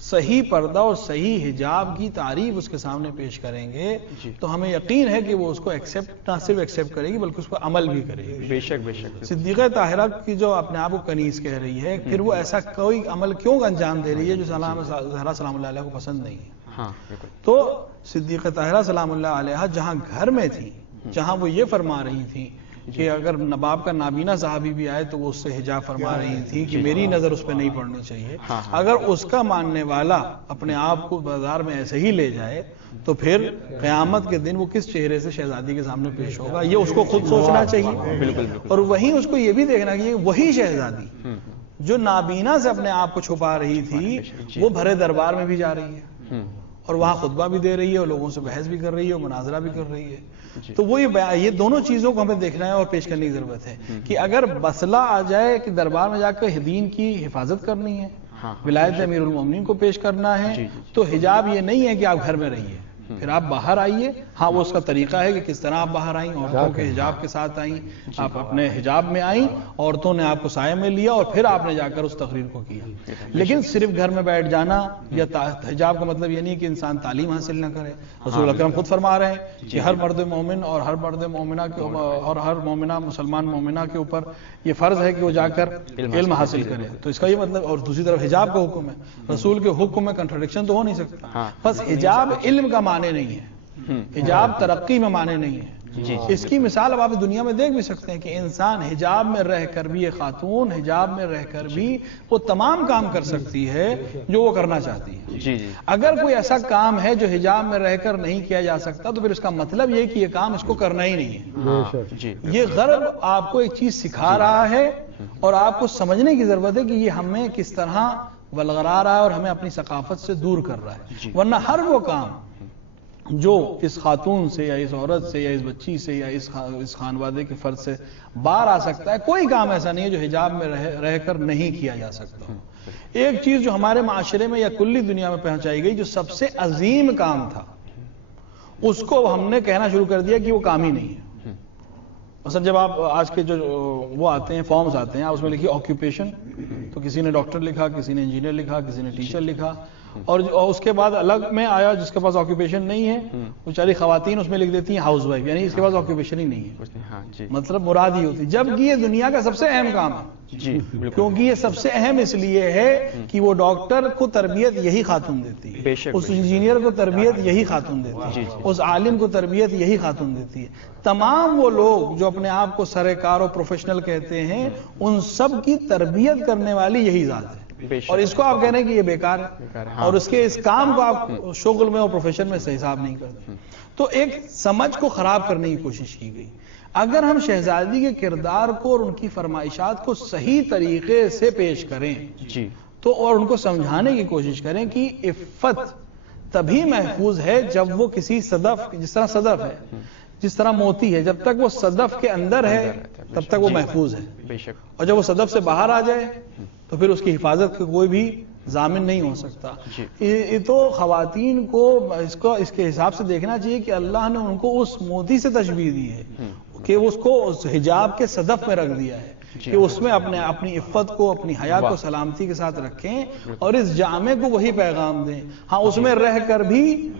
صحیح پردہ اور صحیح حجاب کی تعریف اس کے سامنے پیش کریں گے تو ہمیں یقین ہے کہ وہ اس کو ایکسیپٹ، نہ صرف ایکسیپٹ کرے گی بلکہ اس پر عمل بھی کرے گی۔ بے شک بے شک۔ صدیقہ طاہرہ کی جو اپنے آپ کو کنیز کہہ رہی ہے، پھر وہ ایسا کوئی عمل کیوں انجام دے رہی ہے جو زہرا سلام اللہ علیہ کو پسند نہیں ہے؟ ہاں بالکل۔ تو صدیقہ طاہرہ سلام اللہ علیہ جہاں گھر میں تھی، جہاں وہ یہ فرما رہی تھی کہ اگر نباب کا نابینا صحابی بھی آئے تو وہ اس سے حجاب فرما رہی تھی کہ میری نظر اس پہ نہیں پڑنی چاہیے، اگر اس کا ماننے والا اپنے آپ کو بازار میں ایسے ہی لے جائے تو پھر قیامت کے دن وہ کس چہرے سے شہزادی کے سامنے پیش ہوگا، یہ اس کو خود سوچنا چاہیے۔ بالکل۔ اور وہیں اس کو یہ بھی دیکھنا کہ وہی شہزادی جو نابینا سے اپنے آپ کو چھپا رہی تھی وہ بھرے دربار میں بھی جا رہی ہے اور وہاں خطبہ بھی دے رہی ہے اور لوگوں سے بحث بھی کر رہی ہے اور مناظرہ بھی کر رہی ہے۔ تو وہ یہ دونوں چیزوں کو ہمیں دیکھنا ہے اور پیش کرنے کی ضرورت ہے کہ اگر مسئلہ آ جائے کہ دربار میں جا کر دین کی حفاظت کرنی ہے، ولایت امیر المومنین کو پیش کرنا ہے، تو حجاب یہ نہیں ہے کہ آپ گھر میں رہیے، پھر آپ باہر آئیے۔ ہاں وہ اس کا طریقہ ہے کہ کس طرح آپ باہر آئیں، عورتوں کے حجاب کے ساتھ آئیں، آپ اپنے حجاب میں آئیں، عورتوں نے آپ کو سائے میں لیا اور پھر آپ نے جا کر اس تقریر کو کیا۔ لیکن صرف گھر میں بیٹھ جانا یا حجاب کا مطلب یہ نہیں کہ انسان تعلیم حاصل نہ کرے۔ رسول اکرم خود فرما رہے ہیں کہ ہر مرد مومن اور ہر مرد مومنہ اور ہر مومنہ مسلمان مومنہ کے اوپر یہ فرض ہے کہ وہ جا کر علم حاصل کرے۔ تو اس کا یہ مطلب، اور دوسری طرف حجاب کا حکم ہے، رسول کے حکم میں کنٹرڈکشن تو ہو نہیں سکتا۔ بس حجاب علم کا معنی نہیں ہے، حجاب ترقی میں معنی نہیں ہے۔ اس کی مثال اب آپ دنیا میں دیکھ بھی سکتے ہیں کہ انسان حجاب میں رہ کر بھی، ایک خاتون حجاب میں رہ کر بھی وہ تمام کام کر سکتی ہے جو وہ کرنا چاہتی ہے۔ اگر کوئی ایسا کام ہے جو حجاب میں رہ کر نہیں کیا جا سکتا تو پھر اس کا مطلب یہ کہ یہ کام اس کو کرنا ہی نہیں ہے۔ یہ غرب آپ کو ایک چیز سکھا رہا ہے اور آپ کو سمجھنے کی ضرورت ہے کہ یہ ہمیں کس طرح ولغرا رہا ہے اور ہمیں اپنی ثقافت سے دور کر رہا ہے۔ ورنہ ہر وہ کام جو اس خاتون سے یا اس عورت سے یا اس بچی سے یا اس خانوادے کے فرد سے باہر آ سکتا ہے، کوئی کام ایسا نہیں ہے جو حجاب میں رہ کر نہیں کیا جا سکتا۔ ایک چیز جو ہمارے معاشرے میں یا کلی دنیا میں پہنچائی گئی جو سب سے عظیم کام تھا، اس کو ہم نے کہنا شروع کر دیا کہ وہ کام ہی نہیں ہے۔ مثلا جب آپ آج کے جو وہ آتے ہیں فارمز آتے ہیں، اس میں لکھی آکیوپیشن، تو کسی نے ڈاکٹر لکھا، کسی نے انجینئر لکھا، کسی نے ٹیچر لکھا، اور اس کے بعد الگ میں آیا جس کے پاس آکیوپیشن نہیں ہے، بیچاری خواتین اس میں لکھ دیتی ہیں ہاؤس وائف، یعنی اس کے پاس آکیوپیشن ہی نہیں ہے۔ مطلب مراد ہی ہوتی، جبکہ یہ دنیا کا سب سے اہم کام ہے، کیونکہ یہ سب سے اہم اس لیے ہے کہ وہ ڈاکٹر کو تربیت یہی خاتون دیتی ہے، اس انجینئر کو تربیت یہی خاتون دیتی ہے، اس عالم کو تربیت یہی خاتون دیتی ہے۔ تمام وہ لوگ جو اپنے آپ کو سرکار اور پروفیشنل کہتے ہیں، ان سب کی تربیت کرنے والی یہی ذات ہے، اور اس کو آپ کہہ رہے ہیں کہ یہ بیکار ہے، اور اس کے اس کام کو آپ شغل میں اور پروفیشن میں صحیح حساب نہیں کرتے، تو ایک سمجھ کو خراب کرنے کی کوشش کی گئی۔ اگر ہم شہزادی کے کردار کو اور ان کی فرمائشات کو صحیح طریقے سے پیش کریں تو اور ان کو سمجھانے کی کوشش کریں کہ عفت تبھی محفوظ ہے جب وہ کسی صدف، جس طرح صدف ہے، جس طرح موتی ہے، جب تک وہ صدف کے اندر ہے تب تک وہ محفوظ ہے، اور جب وہ صدف سے باہر آ جائے تو پھر اس کی حفاظت کا کوئی بھی ضامن نہیں ہو سکتا۔ یہ تو خواتین کو اس کے حساب سے دیکھنا چاہیے کہ اللہ نے ان کو اس موتی سے تشبیہ دی ہے کہ اس کو اس حجاب کے صدف میں رکھ دیا ہے کہ اس میں اپنی عفت کو، اپنی حیا کو سلامتی کے ساتھ رکھیں اور اس جامع کو وہی پیغام دیں۔ ہاں اس میں رہ کر بھی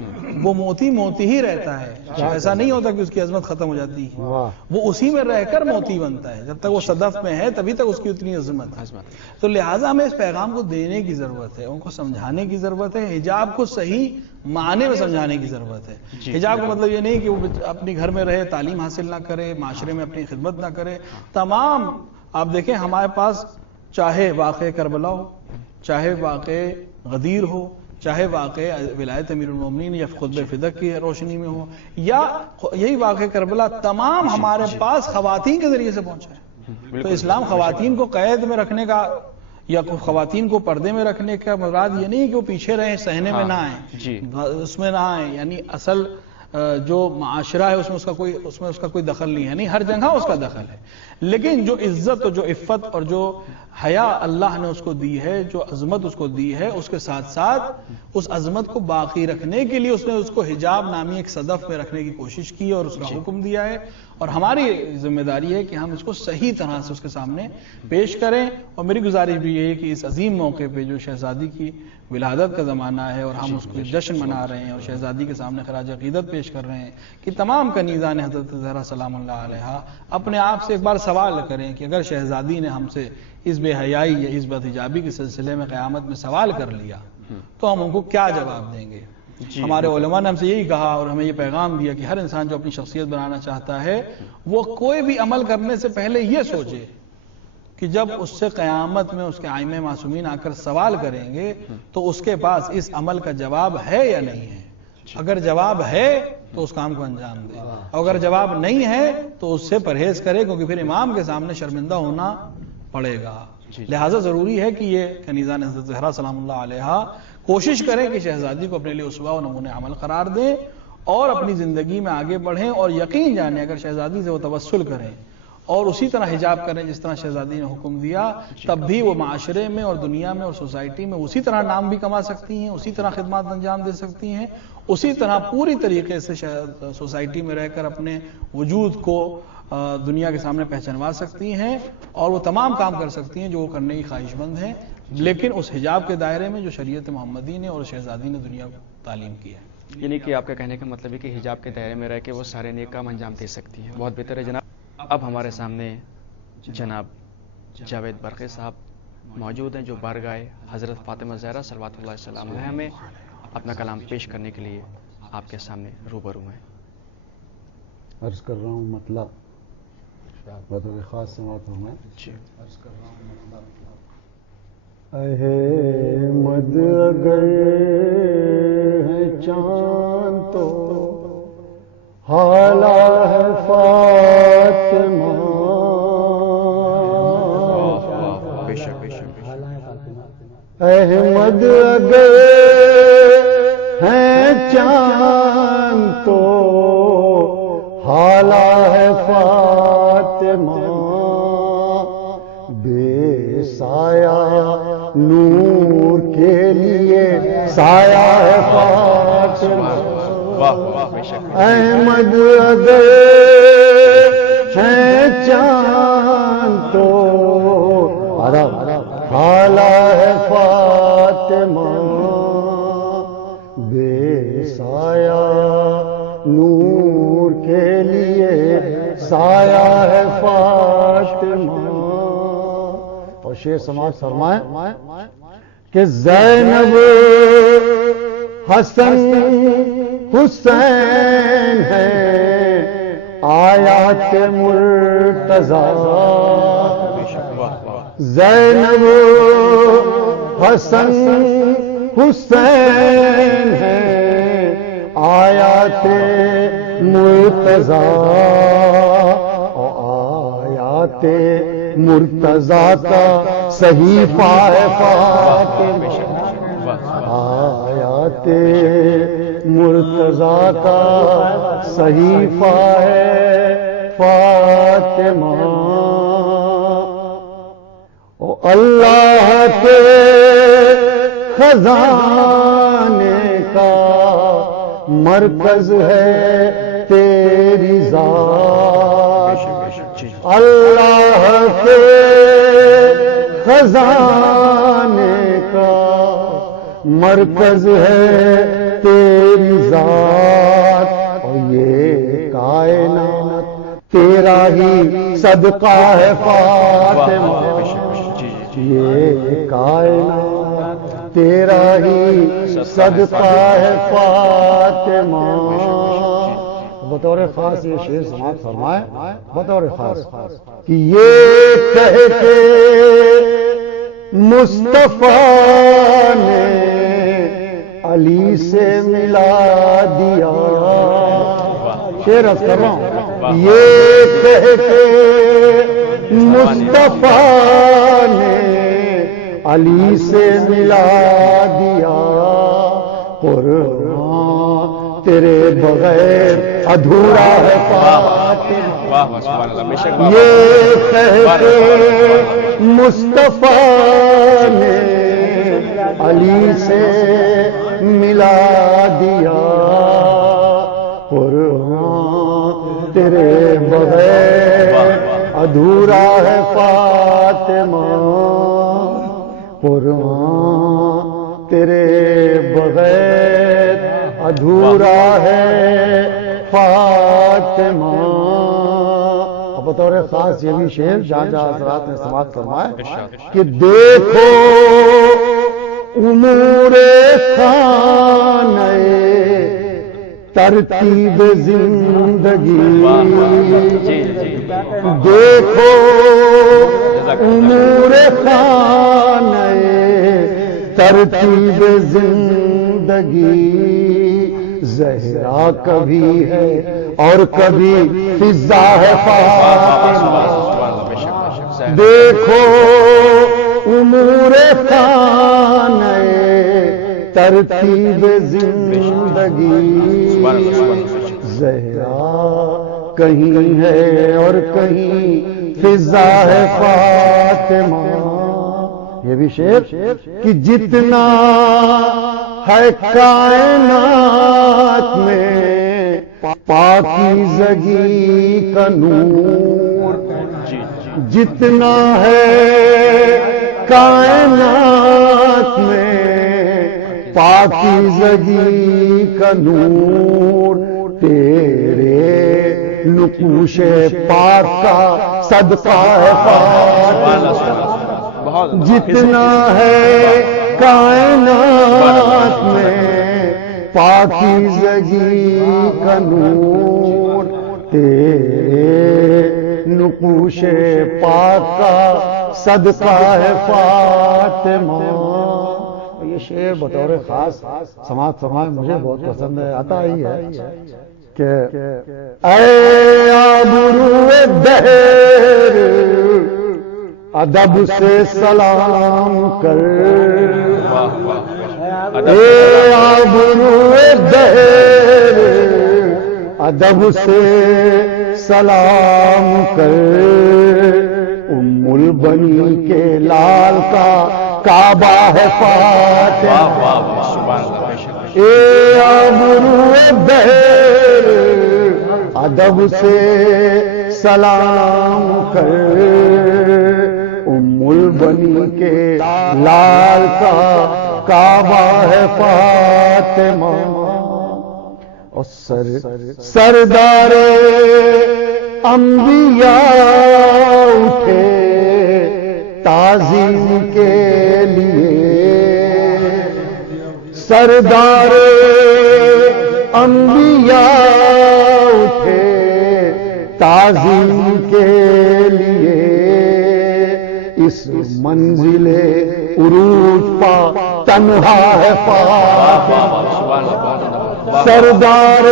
وہ موتی موتی ہی رہتا ہے، ایسا نہیں ہوتا کہ اس کی عظمت ختم ہو جاتی ہے، وہ اسی میں رہ کر موتی بنتا ہے، جب تک وہ صدف میں ہے تبھی تک اس کی اتنی عظمت ہے۔ تو لہٰذا ہمیں اس پیغام کو دینے کی ضرورت ہے، ان کو سمجھانے کی ضرورت ہے، حجاب کو صحیح معنی میں سمجھانے کی ضرورت ہے۔ حجاب کا مطلب یہ نہیں کہ وہ اپنی گھر میں رہے، تعلیم حاصل نہ کرے، معاشرے میں اپنی خدمت نہ کرے۔ تمام آپ دیکھیں ہمارے پاس چاہے واقع کربلا ہو، چاہے واقع غدیر ہو، چاہے واقع ولایت امیر المومنین یا خطبہ فدق کی روشنی میں ہو، یا یہی واقع کربلا، تمام ہمارے پاس خواتین کے ذریعے سے پہنچا ہے۔ تو اسلام خواتین کو قید میں رکھنے کا یا خواتین کو پردے میں رکھنے کا مراد یہ نہیں کہ وہ پیچھے رہیں، صحنے میں نہ آئیں، اس میں نہ آئیں، یعنی اصل جو معاشرہ ہے اس میں اس کا کوئی دخل نہیں ہے، نہیں ہر جگہ اس کا دخل ہے، لیکن جو عزت اور جو عفت اور جو حیا اللہ نے اس کو دی ہے، جو عظمت اس کو دی ہے، اس کے ساتھ ساتھ اس عظمت کو باقی رکھنے کے لیے اس نے اس کو حجاب نامی ایک صدف میں رکھنے کی کوشش کی اور اس کا حکم دیا ہے، اور ہماری ذمہ داری ہے کہ ہم اس کو صحیح طرح سے اس کے سامنے پیش کریں۔ اور میری گزارش بھی یہ ہے کہ اس عظیم موقع پہ جو شہزادی کی ولادت کا زمانہ ہے اور ہم اس کو جشن منا رہے ہیں اور شہزادی کے سامنے خراج عقیدت پیش کر رہے ہیں، کہ تمام کنیزان حضرت زہرا سلام اللہ علیہا اپنے آپ سے ایک بار سوال کریں کہ اگر شہزادی نے ہم سے اس بے حیائی یا اس بدحجابی کے سلسلے میں قیامت میں سوال کر لیا تو ہم ان کو کیا جواب دیں گے؟ ہمارے علماء نے ہم سے یہی کہا اور ہمیں یہ پیغام دیا کہ ہر انسان جو اپنی شخصیت بنانا چاہتا ہے وہ کوئی بھی عمل کرنے سے پہلے یہ سوچے کہ جب اس سے قیامت میں اس کے ائمہ معصومین آ کر سوال کریں گے تو اس کے پاس اس عمل کا جواب ہے یا نہیں ہے۔ اگر جواب ہے تو اس کام کو انجام دے، اور اگر جواب نہیں ہے تو اس سے پرہیز کرے، کیونکہ پھر امام کے سامنے شرمندہ ہونا پڑے گا۔ لہٰذا ضروری ہے کہ یہ کنیزان حضرت زہرا سلام اللہ علیہا کوشش کریں کہ شہزادی کو اپنے لیے اسوہ و نمونہ عمل قرار دیں اور اپنی زندگی میں آگے بڑھیں، اور یقین جانیں اگر شہزادی سے وہ توسل کریں اور اسی طرح حجاب کریں جس طرح شہزادی نے حکم دیا، تب بھی وہ معاشرے میں اور دنیا میں اور سوسائٹی میں اسی طرح نام بھی کما سکتی ہیں، اسی طرح خدمات انجام دے سکتی ہیں، اسی طرح پوری طریقے سے سوسائٹی میں رہ کر اپنے وجود کو دنیا کے سامنے پہچانوا سکتی ہیں، اور وہ تمام کام کر سکتی ہیں جو وہ کرنے کی خواہش مند ہیں، لیکن اس حجاب کے دائرے میں جو شریعت محمدی نے اور شہزادی نے دنیا کو تعلیم کی ہے۔ یعنی کہ آپ کا کہنے کا مطلب ہے کہ حجاب کے دائرے میں رہ کے وہ سارے نیک کام انجام دے سکتی ہیں۔ بہت بہتر ہے جناب۔ اب ہمارے سامنے جناب جاوید برقی صاحب موجود ہیں جو بارگاہ حضرت فاطمہ زہرا صلوات اللہ السلام علیہا میں اپنا کلام پیش کرنے کے لیے آپ کے سامنے روبرو ہیں۔ عرض کر رہا ہوں مطلب بطور خاص سماعت ہوں میں جی عرض کر رہا ہوں مطلب احمد اگر ہے چاند تو حالہ ہے فاطمہ، احمد اگر ہے چاند تو حالہ ہے فاطمہ، بے سایہ نور کے لیے سایہ ہے فاطمہ، احمد اگر ہے چاند تو حالہ ہے فاطمہ، بے سایہ نور کے لیے سایہ ہے فاطمہ۔ اور شیخ سماعت فرمائیں کہ زینب حسن حسین ہے آیات مرتضیٰ، زینب حسن حسین ہے آیات مرتضیٰ، اور آیات مرتضیٰ کا صحیفہ ہے فاطمہ، آیات مرتضیٰ کا صحیفہ ہے فاطمہ، اللہ کے خزانے کا مرکز ہے تیری ذات، اللہ کے خزانے کا مرکز ہے تیری ذات، اور یہ کائنات تیرا ہی صدقہ ہے فاطمہ، یہ کائنات تیرا ہی صدقہ ہے فاطمہ۔ بطور خاص یہ شعر سماعت فرمائے بطور خاص کہ یہ کہہ کے مصطفیٰ نے علی سے ملا دیا، شعر عرض کر رہا ہوں، یہ کہہ کے مصطفیٰ نے علی سے ملا دیا، قرآن تیرے بغیر ادھورا ہے فاطمہ. واہ واہ سبحان اللہ. بے شک یہ کہہ کے مصطفیٰ نے علی سے ملا دیا. قرآن تیرے بغیر ادھورا ہے فاطمہ. قرآن تیرے بغیر ادھورا ہے فاطمہ. بطور خاص یہ بھی شعر جہاں جہاں حضرات نے سماعت فرمایا کہ دیکھو امور خانہ ترتیب زندگی. دیکھو امور خانہ ترتیب زندگی. زہرا کبھی ہے اور کبھی فضا ہے فاطمہ. دیکھو امور خانہ ترتیب زندگی. زہرا کہیں ہے اور کہیں فضا ہے فاطمہ. یہ بھی شعر کہ جتنا ہے کائنات میں پاکیزگی کا نور. جتنا ہے کائنات میں پاکیزگی کا نور. تیرے نقوش پاک کا صدقہ ہے فاطمہ. جتنا ہے کائنات میں پاکیزگی کا نور. تیرے نقوش پاک کا صدقہ ہے فاطمہ. یہ شعر بطور خاص سماعت فرمائے مجھے بہت پسند ہے. آتا ہی ہے کہ اے آبرو دہر ادب سے سلام کر. اے آبرو دہر ادب سے سلام کر. ام البنی کے لال کا کعبہ ہے فاطمہ. اے آبرو دہر ادب سے سلام کر. ام البنی کے لال کا کعبہ ہے فاطمہ. اور سردار انبیاء اٹھے تعظیم کے لیے. سردار انبیاء اٹھے تعظیم کے لیے. اس منزل عروج پا تنہا ہے فاطمہ. سردار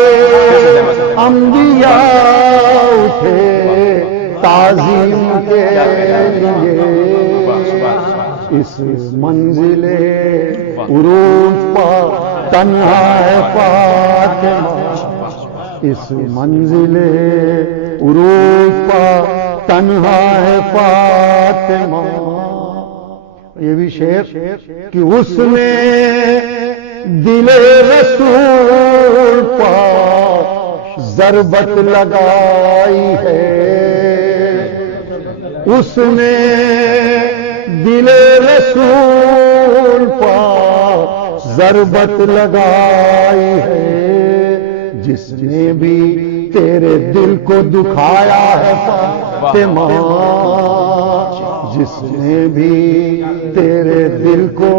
انبیاء اٹھے تعظیم کے لیے. اس منزل عروج پا تنہا ہے فاطمہ. اس منزل عروج پا تنہا ہے فاطمہ. یہ بھی شعر کہ اس نے دل رسول پا ضربت لگائی ہے. اس نے دل رسول پا ضربت لگائی ہے. جس نے بھی تیرے دل کو دکھایا ہے فاطمہ. جس نے بھی تیرے دل کو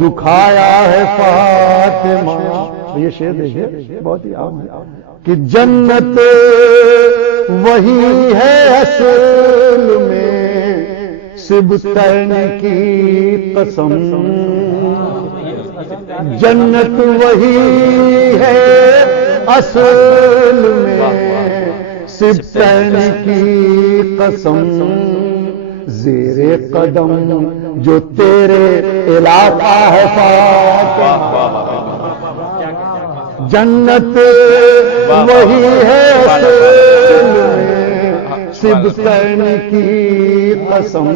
دکھایا ہے فاطمہ. یہ شعر دیکھیے بہت ہی عام ہے کہ جنت وہی ہے اصل میں سبتین کی قسم. جنت وہی ہے اصل میں سبتین کی قسم. زیر قدم جو تیرے علاقہ ہے فاطمہ. جنت وہی ہے اصل میں سبتین کی قسم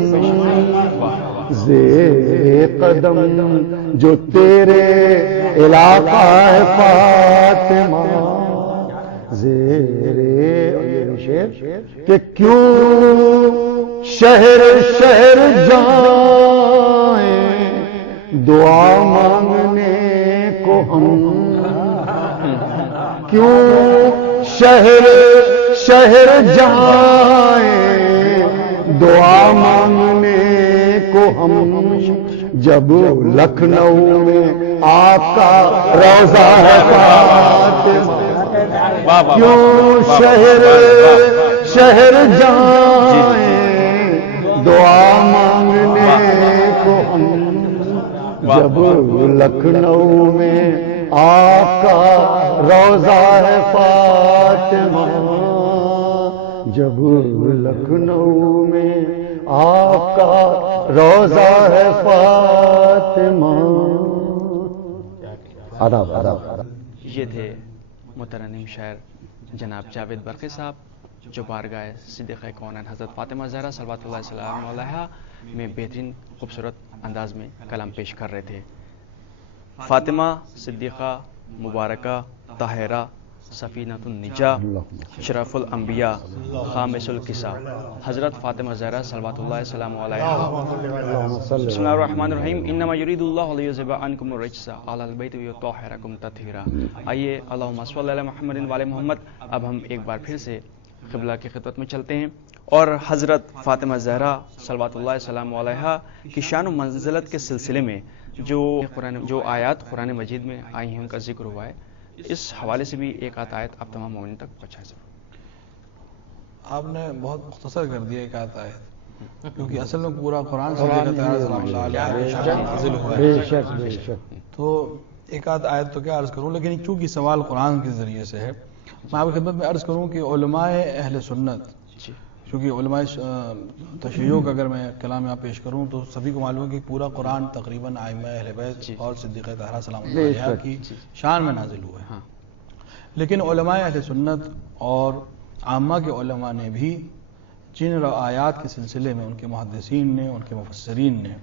زیر قدم جو تیرے علاقہ ہے فاطمہ زیر شیر کہ کیوں شہر شہر جائیں دعا مانگنے کو ہم کیوں شہر شہر جائیں دعا مانگنے کو ہم جب لکھنؤ میں آپ کا روضہ ہے فاطمہ کیوں شہر شہر جائیں دعا مانگنے کو ہم جب لکھنؤ میں آپ کا روضہ ہے فاطمہ جب لکھنؤ میں آپ کا روضہ ہے فاطمہ. آداب آداب. یہ تھے مترنم شاعر جناب جاوید برقی صاحب جو بارگاہ صدیقہ کونین حضرت فاطمہ زہرا صلوات اللہ السلام علیہا میں بہترین خوبصورت انداز میں کلام پیش کر رہے تھے. فاطمہ صدیقہ مبارکہ طاہرہ سفینۃ النجا شرف الانبیاء خامس القصہ حضرت فاطمہ زہرا صلوات اللہ السلام علیہا. بسم اللہ الرحمن الرحیم. انما یرید اللہ لیذھب عنکم الرجس اہل البیت ویطہرکم تطہیرا. آئیے اللہم صلی علی محمد وعلی محمد. اب ہم ایک بار پھر سے قبلہ کی خدمت میں چلتے ہیں اور حضرت فاطمہ زہرا صلوات اللہ السلام علیہا کی شان و منزلت کے سلسلے میں جو آیات قرآن مجید میں آئی ہیں ان کا ذکر ہوا ہے. اس حوالے سے بھی ایک آیت آپ تمام مومنین تک پہنچائیں. آپ نے بہت مختصر کر دیا ایک آیت کیونکہ اصل میں پورا قرآن نازل ہوا ہے. تو ایک آیت تو کیا عرض کروں، لیکن چونکہ سوال قرآن کے ذریعے سے ہے میں آپ کی خدمت میں عرض کروں کہ علماء اہل سنت، کیونکہ علماء تشیعوں کا اگر میں کلام یہاں پیش کروں تو سبھی کو معلوم ہے کہ پورا قرآن تقریباً ائمہ اہل بیت اور صدیقہ طاہرہ سلام اللہ علیہا کی شان میں نازل ہوا ہے. لیکن علماء اہل سنت اور عامہ کے علماء نے بھی جن آیات کے سلسلے میں ان کے محدثین نے، ان کے مفسرین نے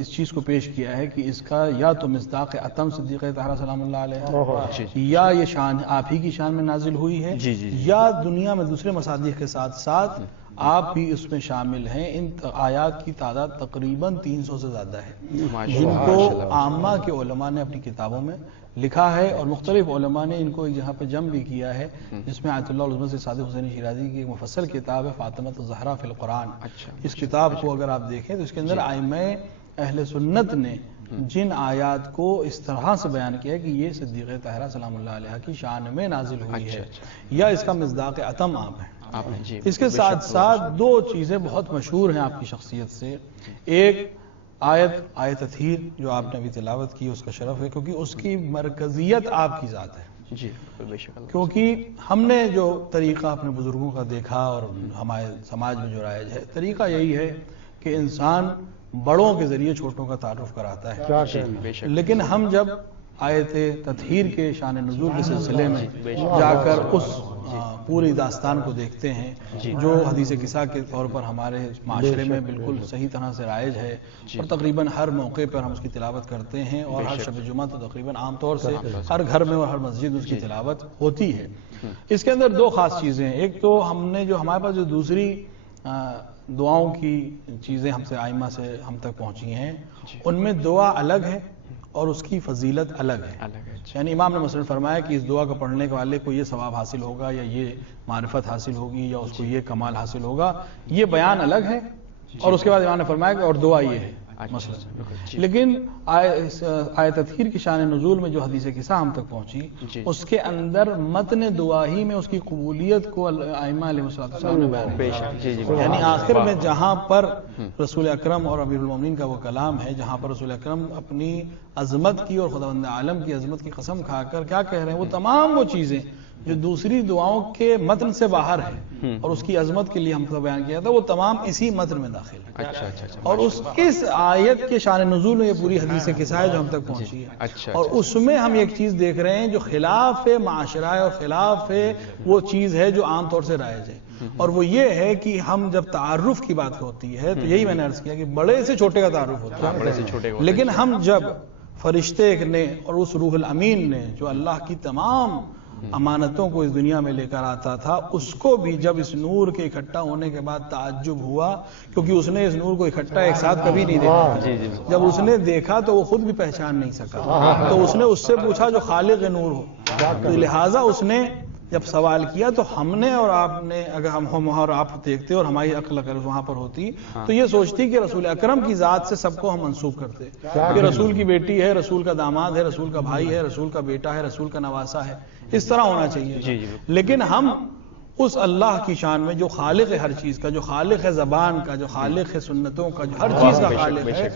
اس چیز کو پیش کیا ہے کہ اس کا یا تو مصداق اتم صدیقہ طاہرہ سلام اللہ علیہ یا یہ شان آپ ہی کی شان میں نازل ہوئی ہے یا دنیا میں دوسرے مصادیق کے ساتھ ساتھ آپ بھی اس میں شامل ہیں. ان آیات کی تعداد تقریباً 300 سے زیادہ ہے جن کو عامہ کے علماء نے اپنی کتابوں میں لکھا ہے اور مختلف علماء نے ان کو ایک جگہ پہ جمع بھی کیا ہے جس میں آیت اللہ العظمت سے صادق حسین شیرازی کی ایک مفصل کتاب ہے فاطمہ الزہرا فی القرآن. اس کتاب کو اگر آپ دیکھیں تو اس کے اندر ائمہ اہل سنت نے جن آیات کو اس طرح سے بیان کیا ہے کہ یہ صدیقہ طاہرہ سلام اللہ علیہ کی شان میں نازل ہوئی ہے یا اس کا مصداق اتم آپ ہے. اس کے ساتھ ساتھ دو چیزیں بہت مشہور ہیں آپ کی شخصیت سے. ایک آیت تطہیر جو آپ نے ابھی تلاوت کی اس کا شرف ہے کیونکہ اس کی مرکزیت آپ کی ذات ہے. جی بے شک. کیونکہ ہم نے جو طریقہ اپنے بزرگوں کا دیکھا اور ہمارے سماج میں جو رائج ہے طریقہ یہی ہے کہ انسان بڑوں کے ذریعے چھوٹوں کا تعارف کراتا ہے. لیکن ہم جب آیت تطہیر کے شان نزول کے سلسلے میں جا کر اس پوری داستان کو دیکھتے ہیں جو حدیث قصہ کے طور پر ہمارے معاشرے میں بالکل صحیح طرح سے رائج ہے اور تقریباً ہر موقع پر ہم اس کی تلاوت کرتے ہیں اور ہر شب جمعہ تو تقریباً عام طور سے ہر گھر میں اور ہر مسجد میں اس کی تلاوت ہوتی ہے. اس کے اندر دو خاص چیزیں ہیں. ایک تو ہم نے جو ہمارے پاس جو دوسری دعاؤں کی چیزیں ہم سے ائمہ سے ہم تک پہنچی ہیں ان میں دعا الگ ہے اور اس کی فضیلت الگ ہے. یعنی امام نے مثلا فرمایا کہ اس دعا کو پڑھنے کے والے کو یہ ثواب حاصل ہوگا یا یہ معرفت حاصل ہوگی یا اس کو یہ کمال حاصل ہوگا، یہ بیان الگ ہے. اور اس کے بعد امام نے فرمایا کہ اور دعا یہ ہے مثلا. لیکن آیت تطہیر کی شان نزول میں جو حدیث قصہ ہم تک پہنچی اس کے اندر متن دعا ہی میں اس کی قبولیت کو ائمہ علیہ السلام نے بیان کیا. یعنی آخر میں جہاں پر رسول اکرم اور امیر المومنین کا وہ کلام ہے جہاں پر رسول اکرم اپنی عظمت کی اور خداوند عالم کی عظمت کی قسم کھا کر کیا کہہ رہے ہیں، وہ تمام وہ چیزیں جو دوسری دعاؤں کے متن سے باہر ہے اور اس کی عظمت کے لیے ہم کو بیان کیا تھا، وہ تمام اسی متن میں داخل ہے. اچھا. اور اس آیت کے شان نزول میں یہ پوری حدیث قصہ ہے جو ہم تک پہنچی ہے. اور اس میں ہم ایک چیز دیکھ رہے ہیں جو خلاف معاشرہ ہے اور خلاف وہ چیز ہے جو عام طور سے رائج ہے، اور وہ یہ ہے کہ ہم جب تعارف کی بات ہوتی ہے تو یہی میں نے عرض کیا کہ بڑے سے چھوٹے کا تعارف ہوتا ہے، لیکن ہم جب فرشتے نے اور اس روح الامین نے جو اللہ کی تمام امانتوں کو اس دنیا میں لے کر آتا تھا، اس کو بھی جب اس نور کے اکٹھا ہونے کے بعد تعجب ہوا، کیونکہ اس نے اس نور کو اکٹھا ایک ساتھ کبھی نہیں دیکھا. جب اس نے دیکھا تو وہ خود بھی پہچان نہیں سکا، تو اس نے اس سے پوچھا جو خالق نور ہو. تو لہٰذا اس نے جب سوال کیا تو ہم نے اور آپ نے، اگر ہم اور آپ دیکھتے اور ہماری عقل اگر وہاں پر ہوتی تو یہ سوچتی کہ رسول اکرم کی ذات سے سب کو ہم منسوب کرتے کہ رسول کی بیٹی ہے، رسول کا داماد ہے، رسول کا بھائی ہے، رسول کا بیٹا ہے، رسول کا نواسا ہے، اس طرح ہونا چاہیے. لیکن ہم اس اللہ کی شان میں جو خالق ہے ہر چیز کا، جو خالق ہے زبان کا، جو خالق ہے سنتوں کا، جو ہر چیز کا خالق ہے،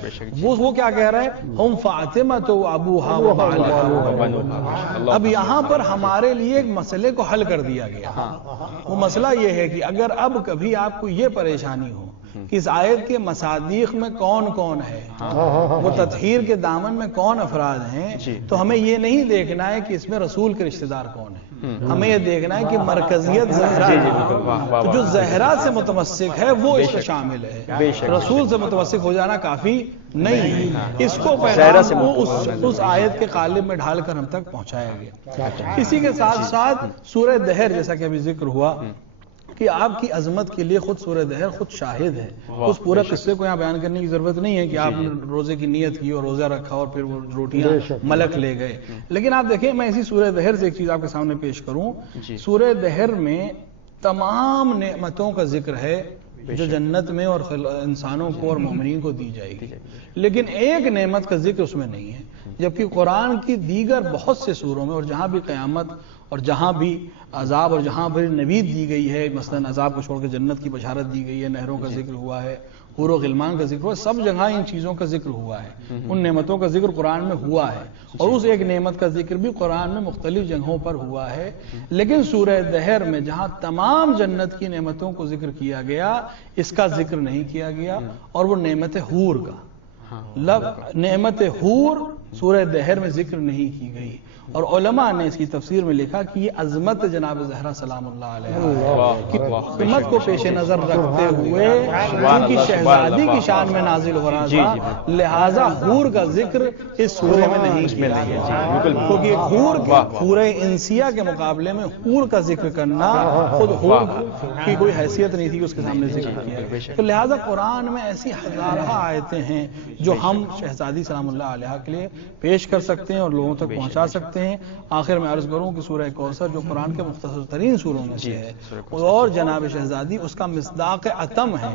وہ کیا کہہ رہا ہے؟ ہم فاطمہ و ابوہا و بعلہا. اب یہاں پر ہمارے لیے ایک مسئلے کو حل کر دیا گیا. وہ مسئلہ یہ ہے کہ اگر اب کبھی آپ کو یہ پریشانی ہو کہ اس آیت کے مصادیق میں کون کون ہے، وہ تطہیر کے دامن میں کون افراد ہیں، تو ہمیں یہ نہیں دیکھنا ہے کہ اس میں رسول کے رشتہ دار کون ہیں، ہمیں یہ دیکھنا ہے کہ مرکزیت زہرا ہے. جو زہرا سے متمسک ہے وہ اس میں شامل ہے، رسول سے متمسک ہو جانا کافی نہیں ہے. اس کو پہلے اس آیت کے قالب میں ڈھال کر ہم تک پہنچایا گیا. اسی کے ساتھ ساتھ سورہ دہر جیسا کہ ابھی ذکر ہوا کہ آپ کی عظمت کے لیے خود سورہ دہر خود شاہد ہے. اس پورے قصے کو یہاں بیان کرنے کی ضرورت نہیں ہے کہ آپ نے روزے کی نیت کی اور روزہ رکھا اور پھر وہ روٹیاں ملک لے گئے. لیکن آپ دیکھیں، میں اسی سورہ دہر سے ایک چیز آپ کے سامنے پیش کروں. سورہ دہر میں تمام نعمتوں کا ذکر ہے جو جنت میں اور انسانوں کو اور مومنین کو دی جائے گی، لیکن ایک نعمت کا ذکر اس میں نہیں ہے. جبکہ قرآن کی دیگر بہت سے سوروں میں اور جہاں بھی قیامت اور جہاں بھی عذاب اور جہاں بھی نوید دی گئی ہے، مثلا عذاب کو چھوڑ کے جنت کی بشارت دی گئی ہے، نہروں کا ذکر ہوا ہے، حور و غلمان کا ذکر ہوا ہے، سب جگہ ان چیزوں کا ذکر ہوا ہے، ان نعمتوں کا ذکر قرآن میں ہوا ہے. اور اس ایک نعمت کا ذکر بھی قرآن میں مختلف جگہوں پر ہوا ہے. لیکن سورہ دہر میں جہاں تمام جنت کی نعمتوں کو ذکر کیا گیا، اس کا ذکر نہیں کیا گیا. اور وہ نعمت حور کا، نعمت حور سورہ دہر میں ذکر نہیں کی گئی. اور علماء نے اس کی تفسیر میں لکھا کہ یہ عظمت جناب زہرا سلام اللہ علیہ کی عظمت کو پیش نظر رکھتے ہوئے، کیونکہ شہزادی کی شان میں نازل ہو رہا تھا، لہذا حور کا ذکر اس سورے میں نہیں کیا گیا. کیونکہ حور انسیہ کے مقابلے میں حور کا ذکر کرنا خود حور کی کوئی حیثیت نہیں تھی کہ اس کے سامنے ذکر کیا. تو لہذا قرآن میں ایسی ہزارہ آیتیں ہیں جو ہم شہزادی سلام اللہ علیہ کے لیے پیش کر سکتے ہیں اور لوگوں تک پہنچا سکتے ہیں. آخر میں عرض کروں کہ سورہ کوثر جو قرآن کے مختصر ترین سوروں میں سے ہے اور جناب شہزادی اس کا مصداق اتم ہے.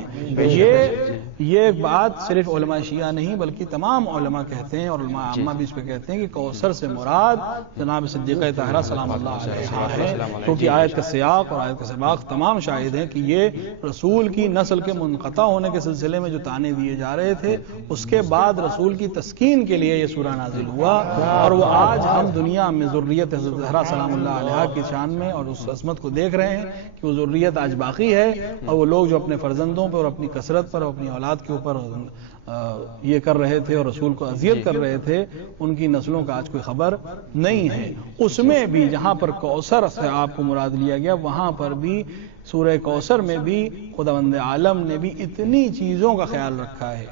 یہ بات صرف علماء شیعہ نہیں بلکہ تمام علماء کہتے ہیں اور علماء عامہ بھی اس پہ کہتے ہیں کہ کوثر سے مراد جناب صدیقہ طاہرہ سلام اللہ علیہا ہے، کیونکہ آیت کا سیاق اور آیت کا سباق تمام شاہد ہیں کہ یہ رسول کی نسل کے منقطع ہونے کے سلسلے میں جو تانے دیے جا رہے تھے، اس کے بعد رسول کی تسکین کے لیے یہ سورہ نازل ہوا. اور وہ آج ہم دنیا میں ذریت حضرت زہرا سلام اللہ علیہا کی شان میں اور اس عظمت کو دیکھ رہے ہیں کہ وہ ذریت آج باقی ہے. اور وہ لوگ جو اپنے فرزندوں پر اور اپنی کثرت پر اور اپنی اولاد کے اوپر یہ کر رہے تھے اور رسول کو اذیت کر رہے تھے، ان کی نسلوں کا آج کوئی خبر نہیں ہے. اس میں بھی جہاں پر کوثر سے آپ کو مراد لیا گیا، وہاں پر بھی سورہ کوثر میں بھی خداوند عالم نے بھی اتنی چیزوں کا خیال رکھا ہے.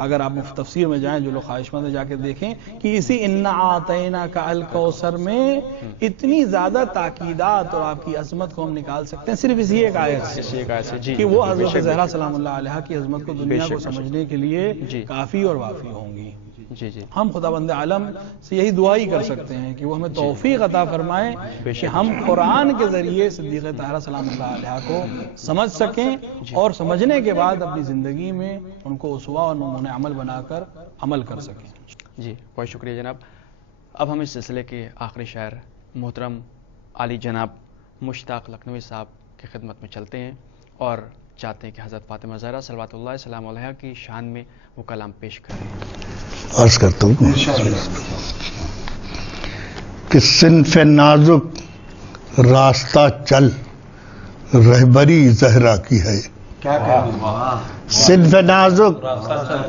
اگر آپ تفسیر میں جائیں، جو لوگ خواہش مند جا کے دیکھیں کہ اسی انا اعطیناک الکوثر میں اتنی زیادہ تاکیدات اور آپ کی عظمت کو ہم نکال سکتے ہیں صرف اسی ایک آیت سے کہ وہ حضرت زہرا سلام اللہ علیہا کی عظمت کو دنیا کو سمجھنے کے لیے کافی اور وافی ہوں گی. ہم خداوند عالم سے یہی دعا ہی کر سکتے ہیں کہ وہ ہمیں توفیق عطا فرمائے کہ ہم قرآن کے ذریعے صدیقہ طاہرہ سلام اللہ علیہ کو سمجھ سکیں اور سمجھنے کے بعد اپنی زندگی میں ان کو اسوہ اور نمونہ عمل بنا کر عمل کر سکیں. جی بہت شکریہ جناب. اب ہم اس سلسلے کے آخری شاعر محترم علی جناب مشتاق لکھنوی صاحب کی خدمت میں چلتے ہیں اور چاہتے ہیں کہ حضرت فاطمہ زہرا صلوات اللہ سلام علیہا کی شان میں وہ کلام پیش کریں. عرض کرتا ہوں کہ صنف نازک راستہ چل رہبری زہرا کی ہے. صنف نازک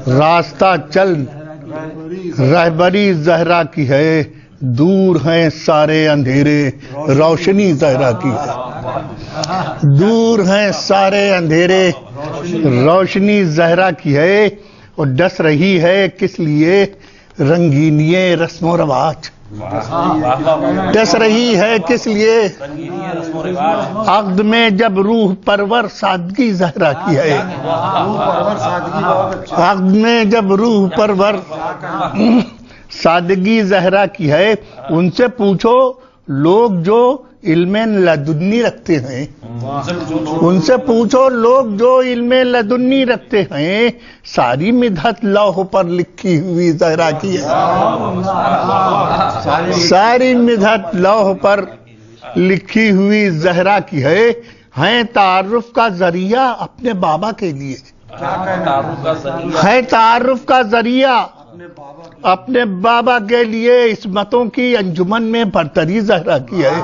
راستہ چل رہبری زہرا کی ہے. دور ہیں سارے اندھیرے روشنی زہرا کی ہے. دور ہیں سارے اندھیرے روشنی زہرا کی ہے. اور ڈس رہی ہے کس لیے رنگینی رسم و رواج. ڈس رہی ہے کس لیے عقد میں جب روح پرور سادگی زہرا کی ہے. عقد میں جب روح پرور سادگی زہرا کی ہے. ان سے پوچھو لوگ جو علم لدنی رکھتے ہیں. ان سے پوچھو لوگ جو علم لدنی رکھتے ہیں. ساری مدحت لوح پر لکھی ہوئی زہرا کی ہے. ساری مدحت لوح پر لکھی ہوئی زہرا کی ہے. ہیں تعارف کا ذریعہ اپنے بابا کے لیے. ہے تعارف کا ذریعہ اپنے بابا کے لیے. عصمتوں کی انجمن میں برتری زہرا کی ہے.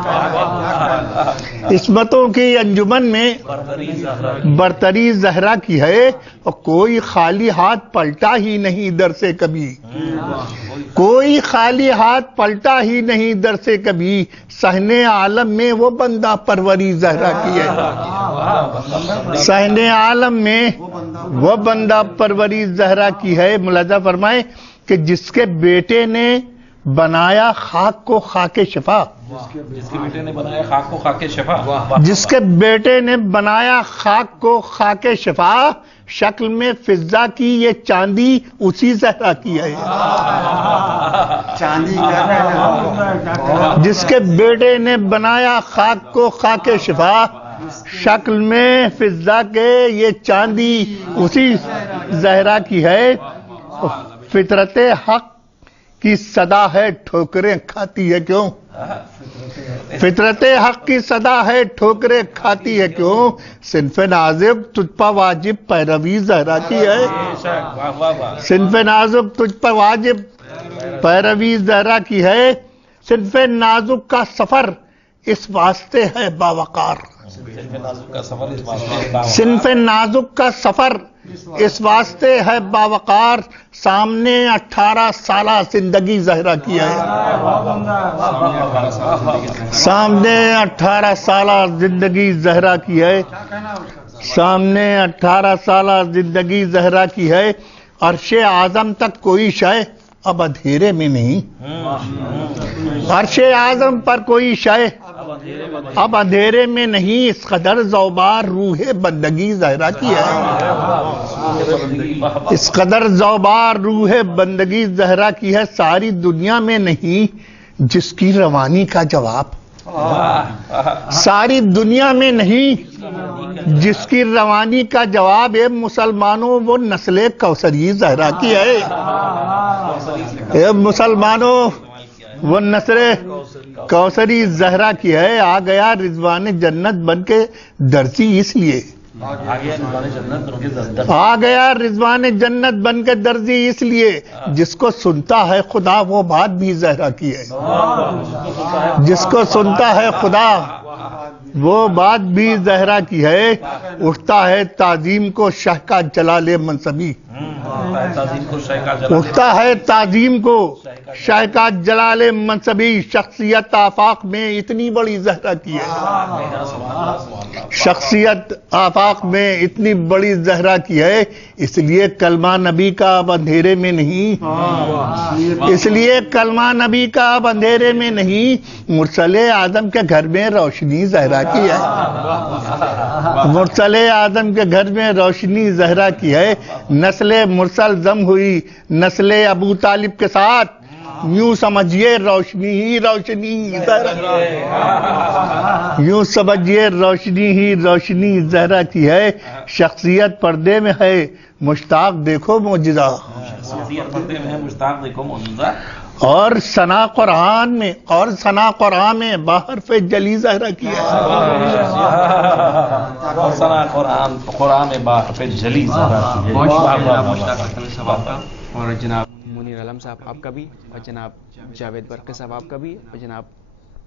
عصمتوں کی انجمن میں برتری زہرا کی ہے. اور کوئی خالی ہاتھ پلٹا ہی نہیں در سے کبھی. کوئی خالی ہاتھ پلٹا ہی نہیں در سے کبھی. صحن عالم میں وہ بندہ پروری زہرا کی ہے. صحن عالم میں وہ بندہ پروری زہرا کی ہے. ملاحظہ فرمائیں کہ جس کے بیٹے نے بنایا خاک کو خاک شفا. جس کے بیٹے نے بنایا خاک کو خاک شفا. جس کے بیٹے نے بنایا خاک کو خاک شفا. شکل میں فضہ کی یہ چاندی اسی زہرا کی ہے. جس کے بیٹے نے بنایا خاک کو خاک شفا. شکل میں فضہ کے یہ چاندی اسی زہرا کی ہے. فطرت حق کی صدا ہے ٹھوکریں کھاتی ہے کیوں. فطرت حق کی صدا ہے ٹھوکریں کھاتی ہے کیوں. صنف نازک تجھ پر واجب پیروی زہرا کی ہے. صنف نازک تجھ پر واجب پیروی زہرا کی ہے. صنف نازک کا سفر اس واسطے ہے باوقار. صنف نازک کا سفر اس واسطے ہے باوقار. سامنے 18 سالہ زندگی زہرا کی ہے. سامنے 18 سالہ زندگی زہرا کی ہے. سامنے 18 سالہ زندگی زہرا کی ہے. عرش اعظم تک کوئی شے اب اندھیرے میں نہیں. عرش اعظم پر کوئی شے اب اندھیرے میں نہیں. اس قدر زوبار روح بندگی زہرا کی ہے. اس قدر زوبار روح بندگی زہرا کی ہے. ساری دنیا میں نہیں جس کی روانی کا جواب. ساری دنیا میں نہیں جس کی روانی کا جواب ہے. مسلمانوں وہ نسل کوثری زہرا کی ہے. اے مسلمانوں وہ نسل کوثری زہرا کی ہے. آ گیا رضوان جنت بن کے درزی اس لیے. آ گیا رضوان جنت بن کے درزی اس لیے. جس کو سنتا ہے خدا وہ بات بھی زہرا کی ہے. جس کو سنتا ہے خدا وہ بات بھی زہرا کی ہے. اٹھتا ہے تعظیم کو شہ کا جلال منصبی. اٹھتا ہے تعظیم کو شہ کا جلال منصبی. شخصیت آفاق میں اتنی بڑی زہرا کی ہے. شخصیت آفاق میں اتنی بڑی زہرا کی ہے. اس لیے کلمہ نبی کا اب اندھیرے میں نہیں. اس لیے کلمہ نبی کا اب اندھیرے میں نہیں. مرسل آدم کے گھر میں روشنی زہرا کی ہے. مرسل آدم کے گھر میں روشنی زہرا کی ہے. نسل مرسل ضم ہوئی نسل ابو طالب کے ساتھ. یوں سمجھیے روشنی ہی روشنی زہرا. یوں سمجھیے روشنی ہی روشنی زہرا کی ہے. شخصیت پردے میں ہے مشتاق دیکھو معجزہ. اور ثنا قرآن میں بحرف جلی زہرا کی ہے. قرآن میں بحرف جلی زہرا کی ہے. اور جناب منیر عالم صاحب آپ کا بھی, اور جناب جاوید برقی صاحب آپ کا بھی, اور جناب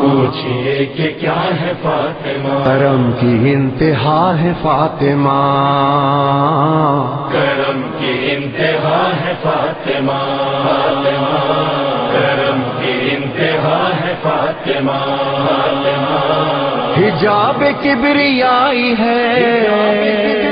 پوچھئے کہ کیا ہے فاطمہ، کرم کی انتہا ہے فاطمہ، کرم کی انتہا ہے فاطمہ، کرم کی انتہا ہے فاطمہ، حجاب کبریائی ہے،